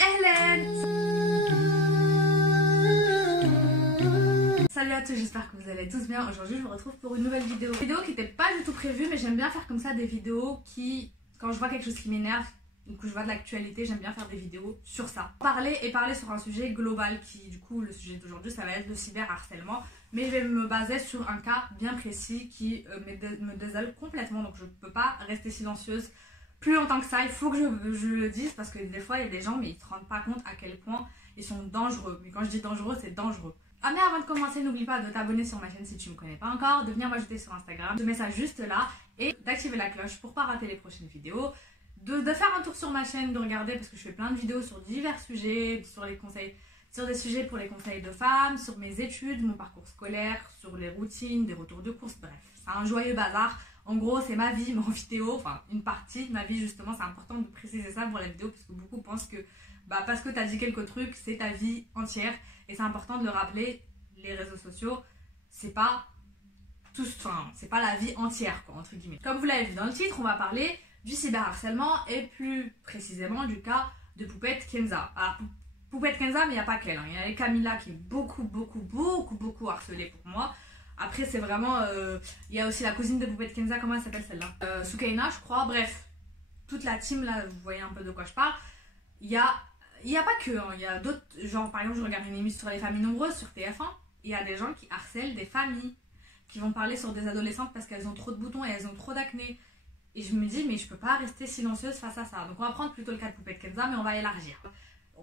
Hélène! Salut à tous, j'espère que vous allez tous bien. Aujourd'hui je vous retrouve pour une nouvelle vidéo. Une vidéo qui n'était pas du tout prévue, mais j'aime bien faire comme ça des vidéos qui, quand je vois quelque chose qui m'énerve ou que je vois de l'actualité, j'aime bien faire des vidéos sur ça. Parler sur un sujet global qui, du coup, le sujet d'aujourd'hui ça va être le cyberharcèlement. Mais je vais me baser sur un cas bien précis qui me désole complètement, donc je ne peux pas rester silencieuse plus longtemps que ça. Il faut que je le dise parce que des fois il y a des gens mais ils ne se rendent pas compte à quel point ils sont dangereux. Mais quand je dis dangereux, c'est dangereux. Ah mais avant de commencer, n'oublie pas de t'abonner sur ma chaîne si tu ne me connais pas encore, de venir m'ajouter sur Instagram, de mettre ça juste là et d'activer la cloche pour pas rater les prochaines vidéos, de faire un tour sur ma chaîne, de regarder parce que je fais plein de vidéos sur divers sujets, sur les conseils, sur des sujets pour les conseils de femmes, sur mes études, mon parcours scolaire, sur les routines, des retours de course, bref, c'est un joyeux bazar. En gros, c'est ma vie, mon vidéo, enfin une partie de ma vie justement, c'est important de préciser ça pour la vidéo parce que beaucoup pensent que parce que tu as dit quelques trucs, c'est ta vie entière et c'est important de le rappeler, les réseaux sociaux, c'est pas tout, enfin, c'est pas la vie entière quoi, entre guillemets. Comme vous l'avez vu dans le titre, on va parler du cyberharcèlement et plus précisément du cas de Poupette Kenza. Alors, Poupette Kenza, mais il n'y a pas qu'elle, hein. Il y a Camilla qui est beaucoup harcelée pour moi. Après c'est vraiment, il y a aussi la cousine de Poupette Kenza, comment elle s'appelle celle-là, Soukaina je crois, bref, toute la team là, vous voyez un peu de quoi je parle. Il y a pas que, hein. Il y a d'autres, genre par exemple je regarde une émission sur les familles nombreuses sur TF1, il y a des gens qui harcèlent des familles, qui vont parler sur des adolescentes parce qu'elles ont trop de boutons et elles ont trop d'acné. Et je me dis mais je peux pas rester silencieuse face à ça, donc on va prendre plutôt le cas de Poupette Kenza mais on va élargir.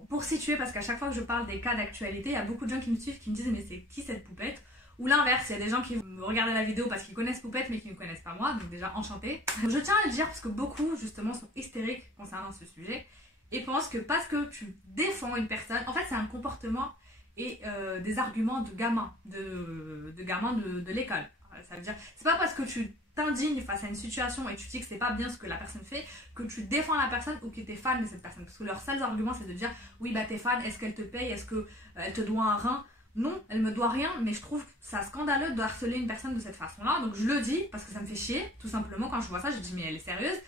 Pour situer, parce qu'à chaque fois que je parle des cas d'actualité, il y a beaucoup de gens qui me suivent qui me disent mais c'est qui cette Poupette? Ou l'inverse, il y a des gens qui vont regarder la vidéo parce qu'ils connaissent Poupette mais qui ne me connaissent pas moi, donc déjà enchantée. Je tiens à le dire parce que beaucoup justement sont hystériques concernant ce sujet et pensent que parce que tu défends une personne, en fait c'est un comportement et des arguments de gamins, de gamins de l'école. Ça veut dire, c'est pas parce que tu t'indignes face à une situation et tu dis que c'est pas bien ce que la personne fait que tu défends la personne ou que tu es fan de cette personne. Parce que leur seul argument c'est de dire oui bah t'es fan, est-ce qu'elle te paye, est-ce qu'elle te doit un rein? Non, elle me doit rien, mais je trouve ça scandaleux de harceler une personne de cette façon-là. Donc je le dis parce que ça me fait chier, tout simplement. Quand je vois ça, je dis mais elle est sérieuse.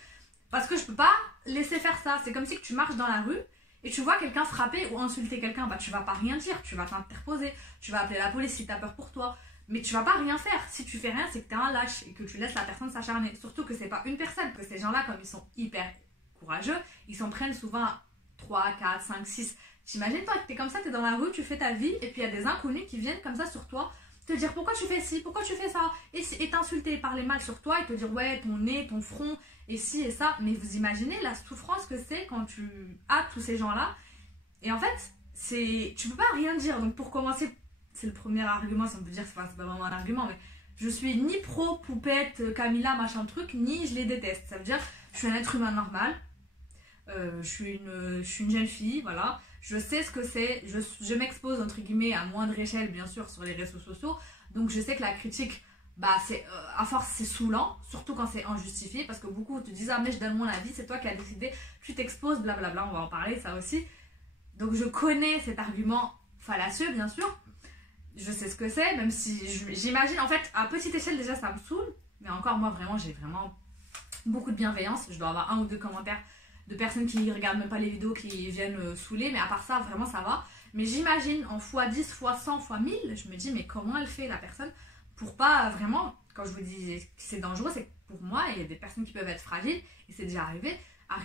Parce que je peux pas laisser faire ça. C'est comme si que tu marches dans la rue et tu vois quelqu'un frapper ou insulter quelqu'un. Bah tu vas pas rien dire, tu vas t'interposer, tu vas appeler la police si t'as peur pour toi. Mais tu vas pas rien faire. Si tu fais rien, c'est que t'es un lâche et que tu laisses la personne s'acharner. Surtout que c'est pas une personne, que ces gens-là, comme ils sont hyper courageux, ils s'en prennent souvent 3, 4, 5, 6. T'imagines toi que t'es comme ça, t'es dans la rue, tu fais ta vie, et puis il y a des inconnus qui viennent comme ça sur toi, te dire pourquoi tu fais ci, pourquoi tu fais ça, et t'insulter, parler mal sur toi, et te dire ouais, ton nez, ton front, et ci et ça. Mais vous imaginez la souffrance que c'est quand tu as tous ces gens-là. Et en fait, tu peux pas rien dire. Donc pour commencer, c'est le premier argument, ça me peut dire, c'est pas vraiment un argument, mais je suis ni pro Poupette, Camilla, machin truc, ni je les déteste. Ça veut dire, je suis un être humain normal, je suis une jeune fille, voilà. Je sais ce que c'est, je m'expose entre guillemets à moindre échelle bien sûr sur les réseaux sociaux, donc je sais que la critique, à force c'est saoulant, surtout quand c'est injustifié, parce que beaucoup te disent ah mais je donne mon avis, c'est toi qui as décidé, tu t'exposes, blablabla, on va en parler ça aussi. Donc je connais cet argument fallacieux bien sûr, je sais ce que c'est, même si j'imagine, en fait à petite échelle déjà ça me saoule, mais encore moi vraiment j'ai vraiment beaucoup de bienveillance, je dois avoir 1 ou 2 commentaires de personnes qui ne regardent même pas les vidéos qui viennent saouler, mais à part ça vraiment ça va. Mais j'imagine en x10, x100, x1000, je me dis mais comment elle fait la personne pour pas vraiment, quand je vous dis que c'est dangereux, c'est que pour moi il y a des personnes qui peuvent être fragiles et c'est déjà arrivé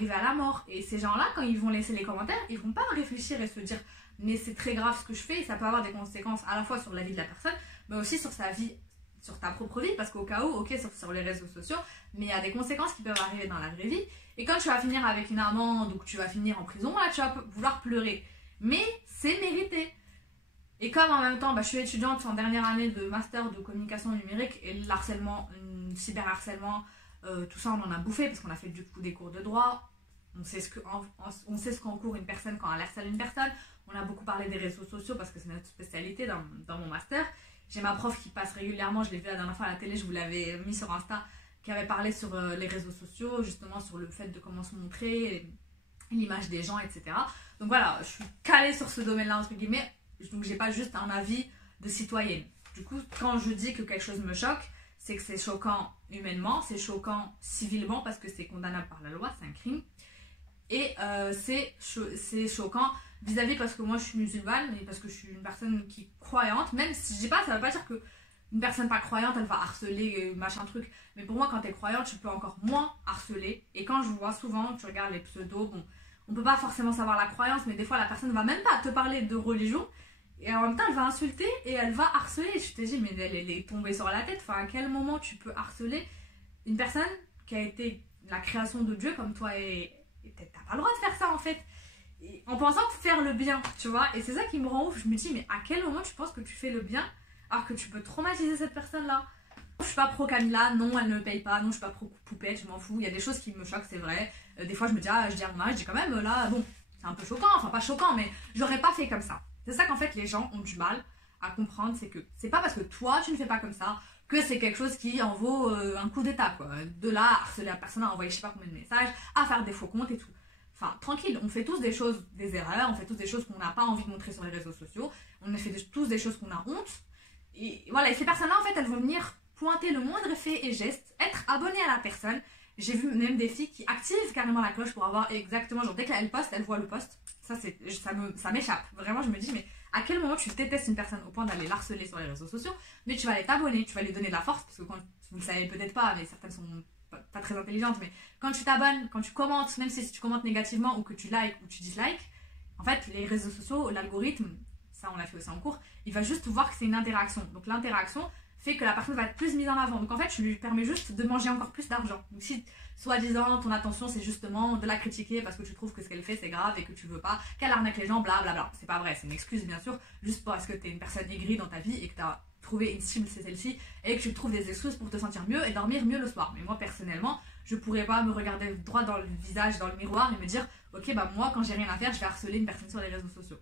à la mort. Et ces gens là quand ils vont laisser les commentaires, ils vont pas réfléchir et se dire mais c'est très grave ce que je fais, et ça peut avoir des conséquences à la fois sur la vie de la personne mais aussi sur sa vie, sur ta propre vie, parce qu'au cas où, ok, sur les réseaux sociaux, mais il y a des conséquences qui peuvent arriver dans la vraie vie. Et quand tu vas finir avec une amende ou que tu vas finir en prison, là tu vas vouloir pleurer. Mais c'est mérité. Et comme en même temps, je suis étudiante en dernière année de master de communication numérique, et l'harcèlement, cyberharcèlement, tout ça on en a bouffé parce qu'on a fait du coup des cours de droit. On sait ce qu'encourt une personne quand elle harcèle une personne. On a beaucoup parlé des réseaux sociaux parce que c'est notre spécialité dans mon master. J'ai ma prof qui passe régulièrement, je l'ai vu la dernière fois à la télé, je vous l'avais mis sur Insta, qui avait parlé sur les réseaux sociaux, justement sur le fait de comment se montrer, l'image des gens, etc. Donc voilà, je suis calée sur ce domaine-là, entre guillemets, donc j'ai pas juste un avis de citoyenne. Du coup, quand je dis que quelque chose me choque, c'est que c'est choquant humainement, c'est choquant civilement, parce que c'est condamnable par la loi, c'est un crime. Et c'est choquant vis-à-vis parce que moi je suis musulmane et parce que je suis une personne qui est croyante, même si je dis pas, ça veut pas dire que une personne pas croyante elle va harceler machin truc, mais pour moi quand t'es croyante tu peux encore moins harceler. Et quand je vois souvent, tu regardes les pseudos, bon, on peut pas forcément savoir la croyance, mais des fois la personne va même pas te parler de religion et en même temps elle va insulter et elle va harceler. Je te dis mais elle est tombée sur la tête, enfin à quel moment tu peux harceler une personne qui a été la création de Dieu comme toi et t'as pas le droit de faire ça en fait, et en pensant faire le bien, tu vois. Et c'est ça qui me rend ouf, je me dis mais à quel moment tu penses que tu fais le bien alors que tu peux traumatiser cette personne là. Je suis pas pro Camilla, non elle ne me paye pas, non je suis pas pro Poupette, je m'en fous, il y a des choses qui me choquent c'est vrai, des fois je me dis je dis à mon mari, je dis quand même là bon c'est un peu choquant, enfin pas choquant mais j'aurais pas fait comme ça. C'est ça qu'en fait les gens ont du mal à comprendre, c'est que c'est pas parce que toi tu ne fais pas comme ça que c'est quelque chose qui en vaut un coup d'état quoi. De là à harceler la personne, à envoyer je sais pas combien de messages, à faire des faux comptes et tout. Enfin tranquille, on fait tous des choses, des erreurs, on fait tous des choses qu'on n'a pas envie de montrer sur les réseaux sociaux, on fait tous des choses qu'on a honte. Et voilà, et ces personnes-là en fait elles vont venir pointer le moindre fait et geste, être abonnées à la personne. J'ai vu même des filles qui activent carrément la cloche pour avoir exactement, genre dès qu'elle poste, elle voit le post. Ça m'échappe. Vraiment, je me dis, mais à quel moment tu détestes une personne au point d'aller l'harceler sur les réseaux sociaux, mais tu vas aller t'abonner, tu vas lui donner de la force, parce que quand vous le savez peut-être pas, mais certaines sont pas très intelligentes, mais quand tu t'abonnes, quand tu commentes, même si tu commentes négativement ou que tu likes ou tu dislikes, en fait, les réseaux sociaux, l'algorithme, ça on l'a fait aussi en cours, il va juste voir que c'est une interaction. Donc l'interaction fait que la personne va être plus mise en avant. Donc en fait, tu lui permets juste de manger encore plus d'argent. Donc si, soi-disant, ton intention c'est justement de la critiquer parce que tu trouves que ce qu'elle fait c'est grave et que tu veux pas qu'elle arnaque les gens, blablabla. C'est pas vrai, c'est une excuse bien sûr, juste parce que t'es une personne aigrie dans ta vie et que t'as trouvé une cible, c'est celle-ci, et que tu trouves des excuses pour te sentir mieux et dormir mieux le soir. Mais moi personnellement, je pourrais pas me regarder droit dans le visage, dans le miroir et me dire ok bah moi quand j'ai rien à faire, je vais harceler une personne sur les réseaux sociaux.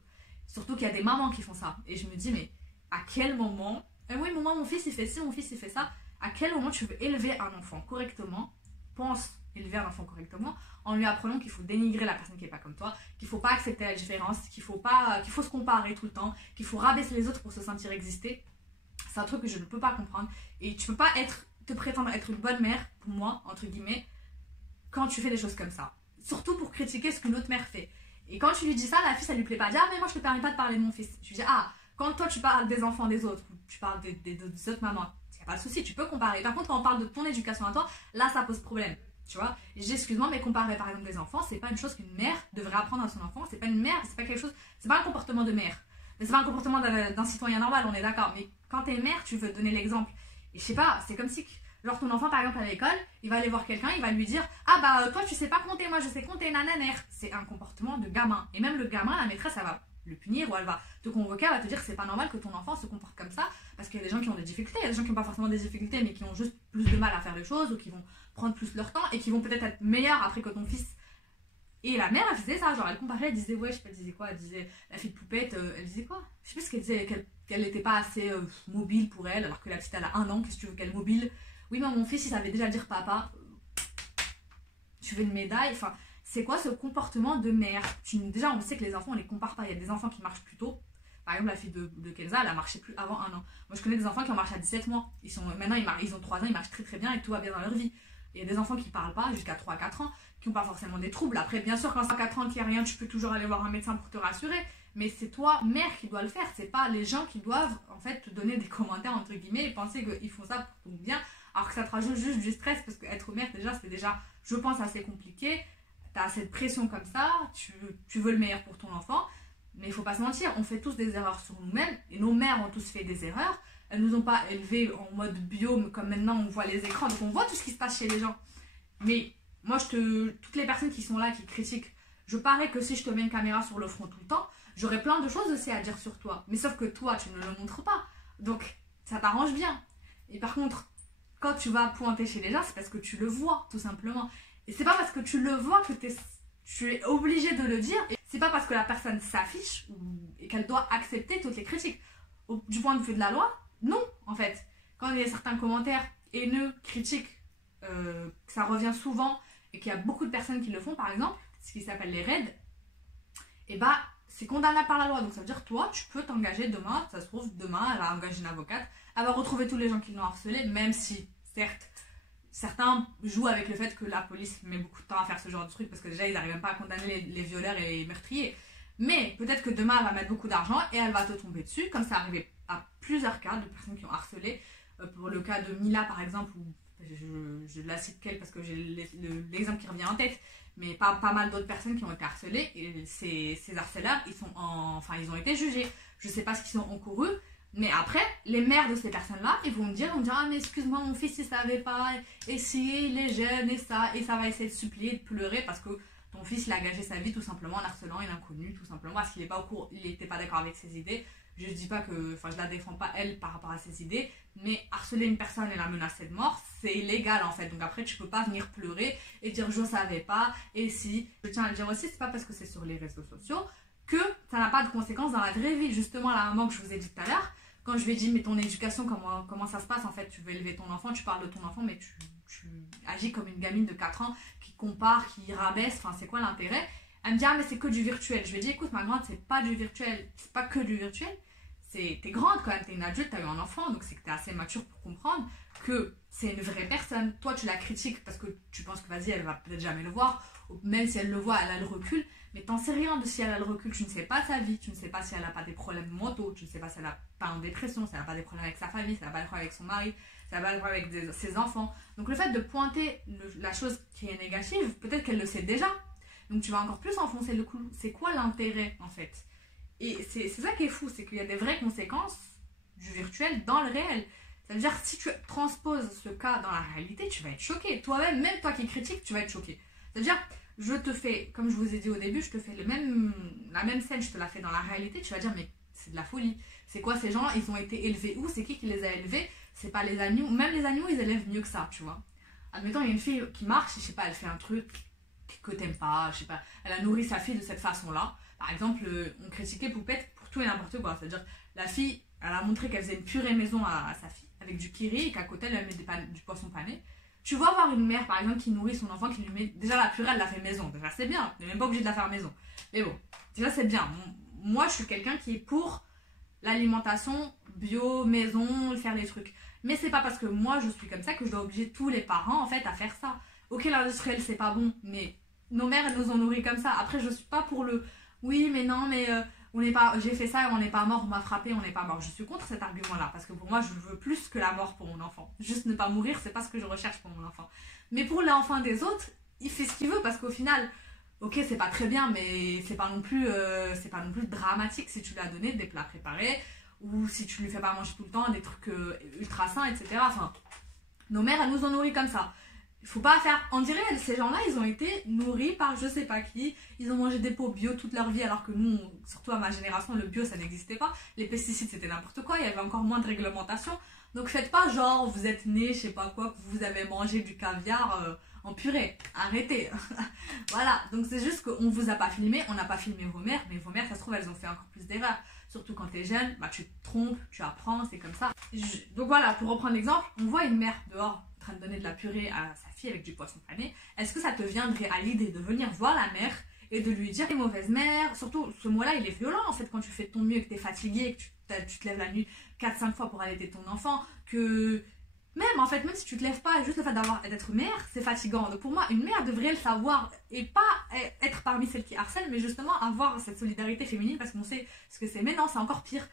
Surtout qu'il y a des mamans qui font ça. Et je me dis mais à quel moment... oui, maman, mon fils il fait ci, mon fils il fait ça. À quel moment tu veux élever un enfant correctement? Pense élever un enfant correctement en lui apprenant qu'il faut dénigrer la personne qui n'est pas comme toi, qu'il faut pas accepter la différence, qu'il faut se comparer tout le temps, qu'il faut rabaisser les autres pour se sentir exister. C'est un truc que je ne peux pas comprendre. Et tu peux pas te prétendre être une bonne mère, pour moi, entre guillemets, quand tu fais des choses comme ça. Surtout pour critiquer ce qu'une autre mère fait. Et quand tu lui dis ça, la fille ça lui plaît pas. Elle dit mais moi je te permets pas de parler de mon fils. Je lui dis quand toi tu parles des enfants des autres, ou tu parles des autres mamans, il n'y a pas de souci, tu peux comparer. Par contre, quand on parle de ton éducation à toi, là ça pose problème. Tu vois, et je dis excuse-moi, mais comparer par exemple des enfants, c'est pas une chose qu'une mère devrait apprendre à son enfant. C'est pas une mère, c'est pas quelque chose, c'est pas un comportement de mère. Mais c'est pas un comportement d'un citoyen normal, on est d'accord. Mais quand t'es mère, tu veux donner l'exemple. Et je sais pas, c'est comme si, genre ton enfant par exemple à l'école, il va aller voir quelqu'un, il va lui dire toi tu sais pas compter, moi je sais compter, nananère. C'est un comportement de gamin. Et même le gamin, la maîtresse, elle va le punir ou elle va te convoquer, elle va te dire que c'est pas normal que ton enfant se comporte comme ça parce qu'il y a des gens qui ont des difficultés, il y a des gens qui n'ont pas forcément des difficultés mais qui ont juste plus de mal à faire les choses ou qui vont prendre plus leur temps et qui vont peut-être être meilleurs après que ton fils. Et la mère elle faisait ça, genre elle comparait, elle disait ouais je sais pas, elle disait quoi, elle disait la fille de Poupette, elle disait quoi, je sais plus ce qu'elle disait, qu'elle n'était pas assez mobile pour elle alors que la petite elle a 1 an, qu'est-ce que tu veux qu'elle est mobile. Oui mais mon fils il savait déjà dire papa, tu veux une médaille, enfin c'est quoi ce comportement de mère? Déjà, on sait que les enfants, on les compare pas. Il y a des enfants qui marchent plus tôt. Par exemple, la fille de Kenza, elle a marché plus avant 1 an. Moi, je connais des enfants qui ont marché à 17 mois. Maintenant, ils ont 3 ans, ils marchent très très bien et tout va bien dans leur vie. Il y a des enfants qui parlent pas jusqu'à 3-4 ans, qui n'ont pas forcément des troubles. Après, bien sûr, quand c'est à 4 ans qu'il n'y a rien, tu peux toujours aller voir un médecin pour te rassurer. Mais c'est toi, mère, qui dois le faire. C'est pas les gens qui doivent, en fait, te donner des commentaires, entre guillemets, et penser qu'ils font ça pour ton bien. Alors que ça te rajoute juste du stress, parce qu'être mère, déjà, c'est déjà, je pense, assez compliqué. T'as cette pression comme ça, tu veux le meilleur pour ton enfant, mais il faut pas se mentir, on fait tous des erreurs sur nous-mêmes, et nos mères ont tous fait des erreurs, elles nous ont pas élevés en mode biome comme maintenant on voit les écrans, donc on voit tout ce qui se passe chez les gens. Mais moi, toutes les personnes qui sont là, qui critiquent, je parie que si je te mets une caméra sur le front tout le temps, j'aurais plein de choses aussi à dire sur toi, mais sauf que toi, tu ne le montres pas, donc ça t'arrange bien. Et par contre, quand tu vas pointer chez les gens, c'est parce que tu le vois, tout simplement. Et c'est pas parce que tu le vois que tu es obligé de le dire. Et c'est pas parce que la personne s'affiche et qu'elle doit accepter toutes les critiques. Du point de vue de la loi, non, en fait. Quand il y a certains commentaires haineux, critiques, ça revient souvent et qu'il y a beaucoup de personnes qui le font, par exemple, ce qui s'appelle les raids, et bah c'est condamnable par la loi. Donc ça veut dire toi, tu peux t'engager demain, ça se trouve, demain, elle va engager une avocate, elle va retrouver tous les gens qui l'ont harcelé, même si, certes, certains jouent avec le fait que la police met beaucoup de temps à faire ce genre de truc parce que déjà ils n'arrivent même pas à condamner les violeurs et les meurtriers. Mais peut-être que demain elle va mettre beaucoup d'argent et elle va te tomber dessus, comme ça arrivé à plusieurs cas de personnes qui ont harcelé. Pour le cas de Mila par exemple, où je la cite qu'elle parce que j'ai l'exemple qui revient en tête, mais pas mal d'autres personnes qui ont été harcelées et ces harceleurs ils ont été jugés. Je sais pas ce qu'ils ont encouru. Mais après, les mères de ces personnes-là, ils vont me dire, ah mais excuse-moi, mon fils il savait pas, et si, il est jeune, et ça va essayer de supplier, de pleurer, parce que ton fils il a gâché sa vie tout simplement en harcelant une inconnue, tout simplement, parce qu'il n'est pas au courant, il n'était pas d'accord avec ses idées. Je dis pas que, je la défends pas elle par rapport à ses idées, mais harceler une personne et la menacer de mort, c'est illégal en fait. Donc après, tu peux pas venir pleurer et dire je savais pas, et si. Je tiens à le dire aussi, c'est pas parce que c'est sur les réseaux sociaux que ça n'a pas de conséquences dans la vraie vie. Justement, la maman que je vous ai dit tout à l'heure, quand je lui ai dit, mais ton éducation, comment ça se passe en fait? Tu veux élever ton enfant, tu parles de ton enfant, mais tu agis comme une gamine de 4 ans qui compare, qui rabaisse, enfin c'est quoi l'intérêt? Elle me dit, ah mais c'est que du virtuel. Je lui ai dit, écoute ma grande, c'est pas du virtuel, c'est pas que du virtuel. T'es grande quand même, t'es une adulte, t'as eu un enfant, donc c'est que t'es assez mature pour comprendre que c'est une vraie personne. Toi tu la critiques parce que tu penses que vas-y, elle va peut-être jamais le voir, ou même si elle le voit, elle a le recul. Mais t'en sais rien de si elle a le recul, tu ne sais pas sa vie, tu ne sais pas si elle n'a pas des problèmes mentaux, tu ne sais pas si elle n'a pas en dépression, si elle n'a pas des problèmes avec sa famille, si elle n'a pas des problèmes avec son mari, si elle n'a pas des problèmes avec ses enfants. Donc le fait de pointer la chose qui est négative, peut-être qu'elle le sait déjà. Donc tu vas encore plus enfoncer le clou. C'est quoi l'intérêt en fait? Et c'est ça qui est fou, c'est qu'il y a des vraies conséquences du virtuel dans le réel. Ça veut dire si tu transposes ce cas dans la réalité, tu vas être choqué. Toi-même, même toi qui critiques, tu vas être choqué. C'est-à-dire, je te fais, comme je vous ai dit au début, je te fais la même scène, je te la fais dans la réalité, tu vas dire mais c'est de la folie. C'est quoi ces gens? Ils ont été élevés où? C'est qui les a élevés? C'est pas les animaux. Même les animaux, ils élèvent mieux que ça, tu vois. Admettons, il y a une fille qui marche, je sais pas, elle fait un truc que t'aimes pas, je sais pas, elle a nourri sa fille de cette façon-là. Par exemple, on critiquait Poupette pour tout et n'importe quoi. C'est-à-dire, la fille, elle a montré qu'elle faisait une purée maison à sa fille, avec du kiri, et qu'à côté, elle met du poisson pané. Tu vas voir une mère, par exemple, qui nourrit son enfant, qui lui met... Déjà, la purée, elle l'a fait maison. Déjà, c'est bien. Elle n'est même pas obligée de la faire maison. Mais bon, déjà, c'est bien. Moi, je suis quelqu'un qui est pour l'alimentation bio, maison, faire des trucs. Mais c'est pas parce que moi, je suis comme ça que je dois obliger tous les parents, en fait, à faire ça. Ok, l'industriel, c'est pas bon, mais nos mères, elles nous ont nourris comme ça. Après, je suis pas pour le... Oui, mais non, mais... on n'est pas, j'ai fait ça et on n'est pas mort, on m'a frappé, on n'est pas mort. Je suis contre cet argument-là parce que pour moi, je veux plus que la mort pour mon enfant. Juste ne pas mourir, c'est pas ce que je recherche pour mon enfant. Mais pour l'enfant des autres, il fait ce qu'il veut parce qu'au final, ok, c'est pas très bien, mais c'est pas non plus dramatique si tu lui as donné des plats préparés ou si tu lui fais pas manger tout le temps des trucs ultra sains, etc. Enfin, nos mères, elles nous ont nourris comme ça. Il faut pas faire... On dirait, ces gens-là, ils ont été nourris par je sais pas qui. Ils ont mangé des pots bio toute leur vie, alors que nous, surtout à ma génération, le bio, ça n'existait pas. Les pesticides, c'était n'importe quoi. Il y avait encore moins de réglementation. Donc faites pas genre, vous êtes né, je sais pas quoi, que vous avez mangé du caviar en purée. Arrêtez. Voilà. Donc c'est juste qu'on vous a pas filmé. On n'a pas filmé vos mères. Mais vos mères, ça se trouve, elles ont fait encore plus d'erreurs. Surtout quand t'es jeune, bah, tu te trompes, tu apprends, c'est comme ça. Donc voilà, pour reprendre l'exemple, on voit une mère dehors en train de donner de la purée à sa fille avec du poisson pané. Est-ce que ça te viendrait à l'idée de venir voir la mère et de lui dire « mauvaise mère », surtout ce mot-là il est violent en fait quand tu fais de ton mieux et que tu es fatigué, que tu te lèves la nuit 4-5 fois pour allaiter ton enfant, que même en fait, même si tu te lèves pas, juste le fait d'être mère, c'est fatigant. Donc pour moi, une mère devrait le savoir et pas être parmi celles qui harcèlent, mais justement avoir cette solidarité féminine parce qu'on sait ce que c'est. Mais non, c'est encore pire.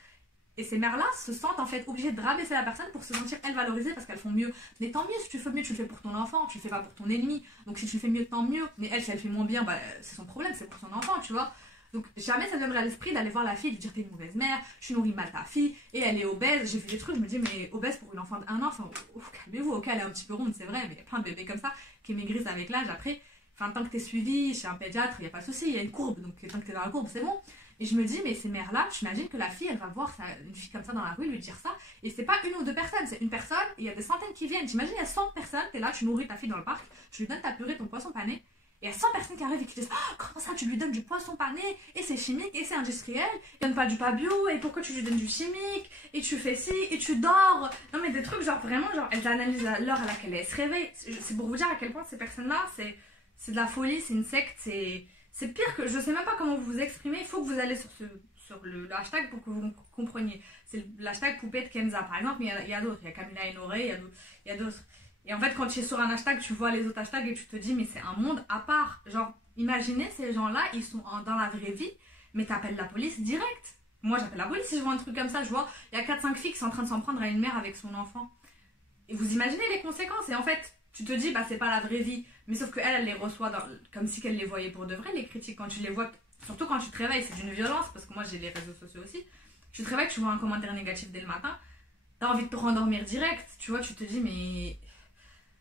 Et ces mères-là se sentent en fait obligées de rabaisser la personne pour se sentir elles valorisées parce qu'elles font mieux. Mais tant mieux, si tu fais mieux, tu le fais pour ton enfant, tu le fais pas pour ton ennemi. Donc si tu le fais mieux, tant mieux. Mais elle, si elle fait moins bien, bah, c'est son problème, c'est pour son enfant, tu vois. Donc jamais ça ne viendrait à l'esprit d'aller voir la fille et de dire t'es une mauvaise mère, tu nourris mal ta fille, et elle est obèse. J'ai vu des trucs, je me dis mais obèse pour une enfant d'1 an, enfin, calmez-vous, ok, elle est un petit peu ronde, c'est vrai, mais il y a plein de bébés comme ça qui maigrissent avec l'âge après. Enfin, tant que t'es suivi chez un pédiatre, il n'y a pas de souci, il y a une courbe, donc tant que t'es dans la courbe, c'est bon. Et je me dis, mais ces mères-là, tu imagines que la fille, elle va voir une fille comme ça dans la rue, lui dire ça, et c'est pas une ou deux personnes, c'est une personne, et il y a des centaines qui viennent. T'imagines, il y a 100 personnes, t'es là, tu nourris ta fille dans le parc, tu lui donnes ta purée, ton poisson pané, et il y a 100 personnes qui arrivent et qui disent « Oh, comment ça, tu lui donnes du poisson pané, et c'est chimique, et c'est industriel, il donne pas du pas bio, et pourquoi tu lui donnes du chimique, et tu fais ci, et tu dors ?» Non mais des trucs genre vraiment, genre elles analysent l'heure à laquelle elles se réveillent. C'est pour vous dire à quel point ces personnes-là, c'est de la folie, c'est une secte, c'est pire que... Je sais même pas comment vous vous exprimez, il faut que vous allez sur le hashtag pour que vous compreniez. C'est l'hashtag Poupette Kenza par exemple, mais il y a d'autres, il y a Camila Enoré, il y a d'autres. Et en fait, quand tu es sur un hashtag, tu vois les autres hashtags et tu te dis, mais c'est un monde à part. Genre, imaginez ces gens-là, ils sont dans la vraie vie, mais t'appelles la police direct. Moi, j'appelle la police si je vois un truc comme ça. Je vois, il y a 4-5 filles qui sont en train de s'en prendre à une mère avec son enfant. Et vous imaginez les conséquences. Et en fait, tu te dis, bah, c'est pas la vraie vie. Mais sauf qu'elle, elle les reçoit comme si qu'elle les voyait pour de vrai, les critiques. Quand tu les vois, surtout quand tu te réveilles, c'est d'une violence. Parce que moi, j'ai les réseaux sociaux aussi. Tu te réveilles, tu vois un commentaire négatif dès le matin. T'as envie de te rendormir direct. Tu vois, tu te dis, mais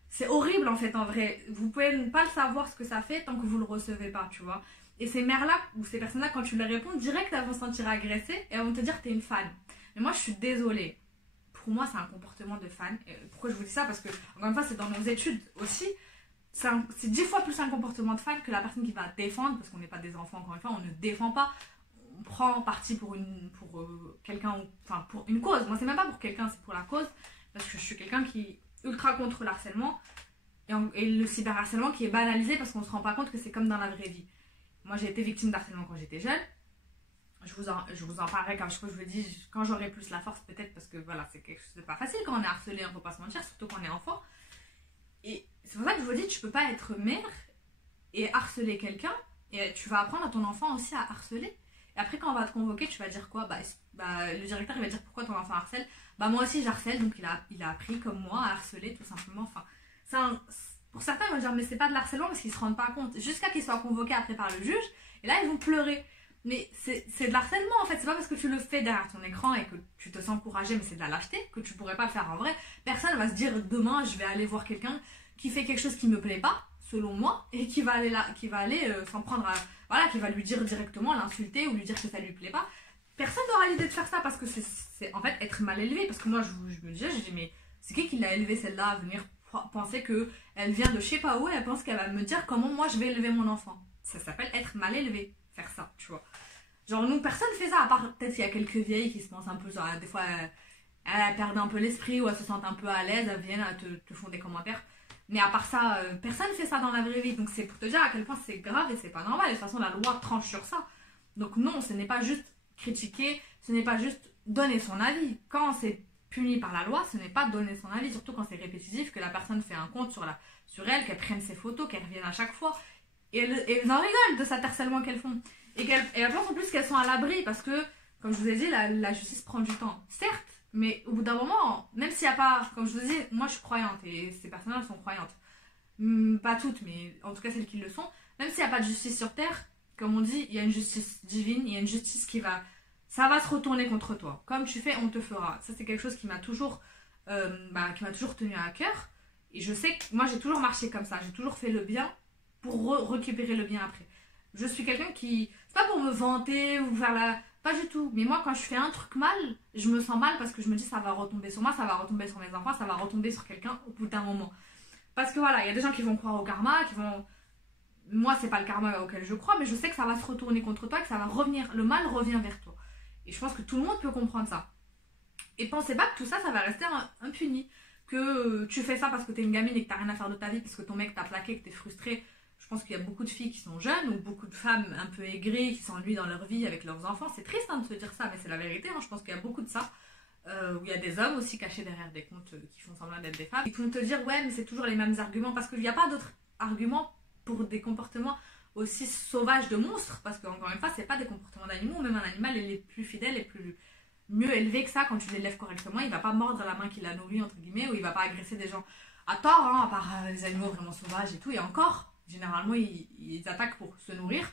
c'est horrible en fait, en vrai. Vous pouvez ne pas le savoir ce que ça fait tant que vous le recevez pas, tu vois. Et ces mères-là, ou ces personnes-là, quand tu leur réponds, direct, elles vont se sentir agressées et elles vont te dire que t'es une fan. Mais moi, je suis désolée. Pour moi, c'est un comportement de fan. Et pourquoi je vous dis ça? Parce que, encore une fois, c'est dans nos études aussi. C'est 10 fois plus un comportement de fan que la personne qui va défendre, parce qu'on n'est pas des enfants, encore une fois, on ne défend pas. On prend parti pour quelqu'un, enfin pour une cause. Moi, c'est même pas pour quelqu'un, c'est pour la cause. Parce que je suis quelqu'un qui est ultra contre le harcèlement et le cyberharcèlement qui est banalisé parce qu'on se rend pas compte que c'est comme dans la vraie vie. Moi, j'ai été victime d'harcèlement quand j'étais jeune. Je vous en parlerai quand je vous dis, quand j'aurai plus la force peut-être, parce que voilà, c'est quelque chose de pas facile quand on est harcelé, on peut pas se mentir, surtout quand on est enfant. Et c'est pour ça que je vous dis, tu peux pas être mère et harceler quelqu'un, et tu vas apprendre à ton enfant aussi à harceler. Et après, quand on va te convoquer, tu vas dire quoi? Le directeur, il va dire pourquoi ton enfant harcèle. Moi aussi, j'harcèle, donc il a appris comme moi à harceler, tout simplement. Enfin, pour certains, ils vont dire, mais c'est pas de l'harcèlement parce qu'ils se rendent pas compte. Jusqu'à qu'ils soient convoqués après par le juge, et là, ils vont pleurer. Mais c'est de l'harcèlement, en fait. C'est pas parce que tu le fais derrière ton écran et que tu te sens encouragé, mais c'est de la lâcheté, que tu pourrais pas le faire en vrai. Personne va se dire, demain, je vais aller voir quelqu'un qui fait quelque chose qui me plaît pas, selon moi, et qui va aller s'en prendre à... Voilà, qui va lui dire directement, l'insulter ou lui dire que ça lui plaît pas. Personne n'aura l'idée de faire ça parce que c'est en fait être mal élevé. Parce que moi, je me disais, je dis, mais c'est qui l'a élevée celle-là à venir penser qu'elle vient de je sais pas où et elle pense qu'elle va me dire comment moi je vais élever mon enfant. Ça s'appelle être mal élevé, faire ça, tu vois. Genre, nous, personne fait ça, à part peut-être qu'il y a quelques vieilles qui se pensent un peu, genre, des fois, elles perdent un peu l'esprit ou elles se sentent un peu à l'aise, elles viennent, elles te font des commentaires. Mais à part ça, personne fait ça dans la vraie vie. Donc c'est pour te dire à quel point c'est grave et c'est pas normal. Et de toute façon, la loi tranche sur ça. Donc non, ce n'est pas juste critiquer, ce n'est pas juste donner son avis. Quand c'est puni par la loi, ce n'est pas donner son avis. Surtout quand c'est répétitif, que la personne fait un compte sur elle, qu'elle prenne ses photos, qu'elle revienne à chaque fois. Et elles en rigolent de cet harcèlement qu'elles font. Et elles pensent en plus qu'elles sont à l'abri parce que, comme je vous ai dit, la justice prend du temps. Certes, mais au bout d'un moment, même s'il n'y a pas, comme je vous dis, moi je suis croyante et ces personnes-là sont croyantes. Pas toutes, mais en tout cas celles qui le sont. Même s'il n'y a pas de justice sur Terre, comme on dit, il y a une justice divine, il y a une justice ça va se retourner contre toi. Comme tu fais, on te fera. Ça c'est quelque chose qui m'a toujours tenu à cœur. Et je sais que moi j'ai toujours marché comme ça, j'ai toujours fait le bien pour récupérer le bien après. Je suis quelqu'un qui, c'est pas pour me vanter ou faire la... Pas du tout. Mais moi, quand je fais un truc mal, je me sens mal parce que je me dis ça va retomber sur moi, ça va retomber sur mes enfants, ça va retomber sur quelqu'un au bout d'un moment. Parce que voilà, il y a des gens qui vont croire au karma, qui vont... Moi, c'est pas le karma auquel je crois, mais je sais que ça va se retourner contre toi, que ça va revenir, le mal revient vers toi. Et je pense que tout le monde peut comprendre ça. Et pensez pas que tout ça, ça va rester impuni. Que tu fais ça parce que t'es une gamine et que t'as rien à faire de ta vie, parce que ton mec t'a plaqué, que t'es frustrée. Je pense qu'il y a beaucoup de filles qui sont jeunes ou beaucoup de femmes un peu aigries qui s'ennuient dans leur vie avec leurs enfants. C'est triste de se dire ça, mais c'est la vérité. Je pense qu'il y a beaucoup de ça. Où il y a des hommes aussi cachés derrière des comptes qui font semblant d'être des femmes. Ils vont te dire, ouais, mais c'est toujours les mêmes arguments. Parce qu'il n'y a pas d'autres arguments pour des comportements aussi sauvages de monstres. Parce qu'encore une fois, c'est pas des comportements d'animaux. Même un animal, il est plus fidèle et mieux élevé que ça quand tu l'élèves correctement. Il va pas mordre la main qui l'a nourri, entre guillemets, ou il va pas agresser des gens à tort, à part les animaux vraiment sauvages et tout. Et encore. Généralement, ils attaquent pour se nourrir.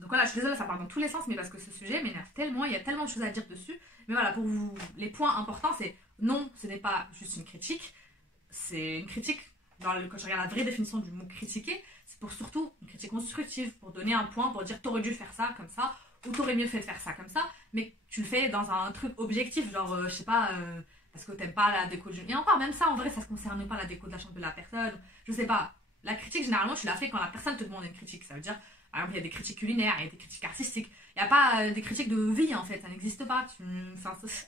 Donc voilà, je suis désolée, ça part dans tous les sens, mais parce que ce sujet m'énerve tellement, il y a tellement de choses à dire dessus. Mais voilà, pour vous, les points importants, c'est non, ce n'est pas juste une critique. C'est une critique, quand je regarde la vraie définition du mot critiquer, c'est pour surtout une critique constructive, pour donner un point, pour dire t'aurais dû faire ça comme ça, ou t'aurais mieux fait de faire ça comme ça, mais tu le fais dans un truc objectif, genre, je sais pas, parce que t'aimes pas la déco de... Et encore, même ça, en vrai, ça se concerne pas la déco de la chambre de la personne, je sais pas. La critique, généralement, tu la fais quand la personne te demande une critique. Ça veut dire, par exemple, il y a des critiques culinaires, il y a des critiques artistiques. Il n'y a pas des critiques de vie, en fait. Ça n'existe pas.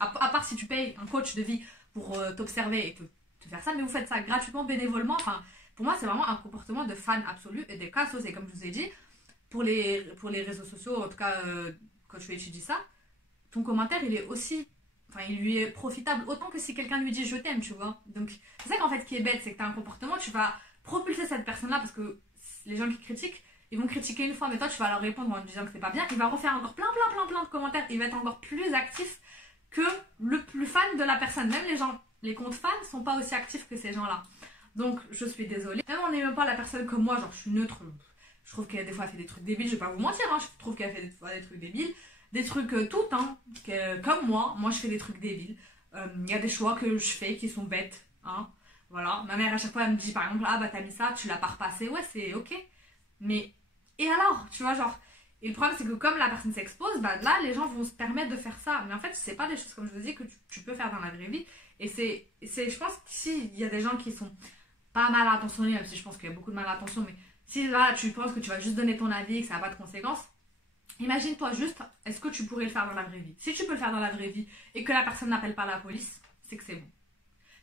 À part si tu payes un coach de vie pour t'observer et te faire ça. Mais vous faites ça gratuitement, bénévolement. Enfin, pour moi, c'est vraiment un comportement de fan absolu et des cassos. Et comme je vous ai dit, pour les réseaux sociaux, en tout cas, quand tu étudies ça, ton commentaire, il est aussi enfin, il lui est profitable autant que si quelqu'un lui dit je t'aime, tu vois. Donc, c'est ça qu'en fait qui est bête, c'est que tu as un comportement, tu vas propulser cette personne-là parce que les gens qui critiquent, ils vont critiquer une fois, mais toi tu vas leur répondre en disant que c'est pas bien, il va refaire encore plein de commentaires, il va être encore plus actif que le plus fan de la personne. Même les comptes fans sont pas aussi actifs que ces gens-là. Donc, je suis désolée. Même on n'aime pas la personne comme moi, genre je suis neutre. Je trouve qu'elle des fois elle fait des trucs débiles, je vais pas vous mentir, hein, je trouve qu'elle fait des fois des trucs débiles. Des trucs toutes, hein, comme moi je fais des trucs débiles. Il y a des choix que je fais qui sont bêtes, hein. Voilà, ma mère à chaque fois elle me dit par exemple, ah bah t'as mis ça, tu l'as pas repassé, ouais c'est ok. Mais, et alors, tu vois, genre, et le problème c'est que comme la personne s'expose, bah là les gens vont se permettre de faire ça. Mais en fait, c'est pas des choses comme je vous dis que tu peux faire dans la vraie vie. Et je pense que s'il y a des gens qui sont pas mal intentionnés, même si je pense qu'il y a beaucoup de mal attention, mais si là tu penses que tu vas juste donner ton avis et que ça n'a pas de conséquences, imagine-toi juste, est-ce que tu pourrais le faire dans la vraie vie? Si tu peux le faire dans la vraie vie et que la personne n'appelle pas la police, c'est que c'est bon.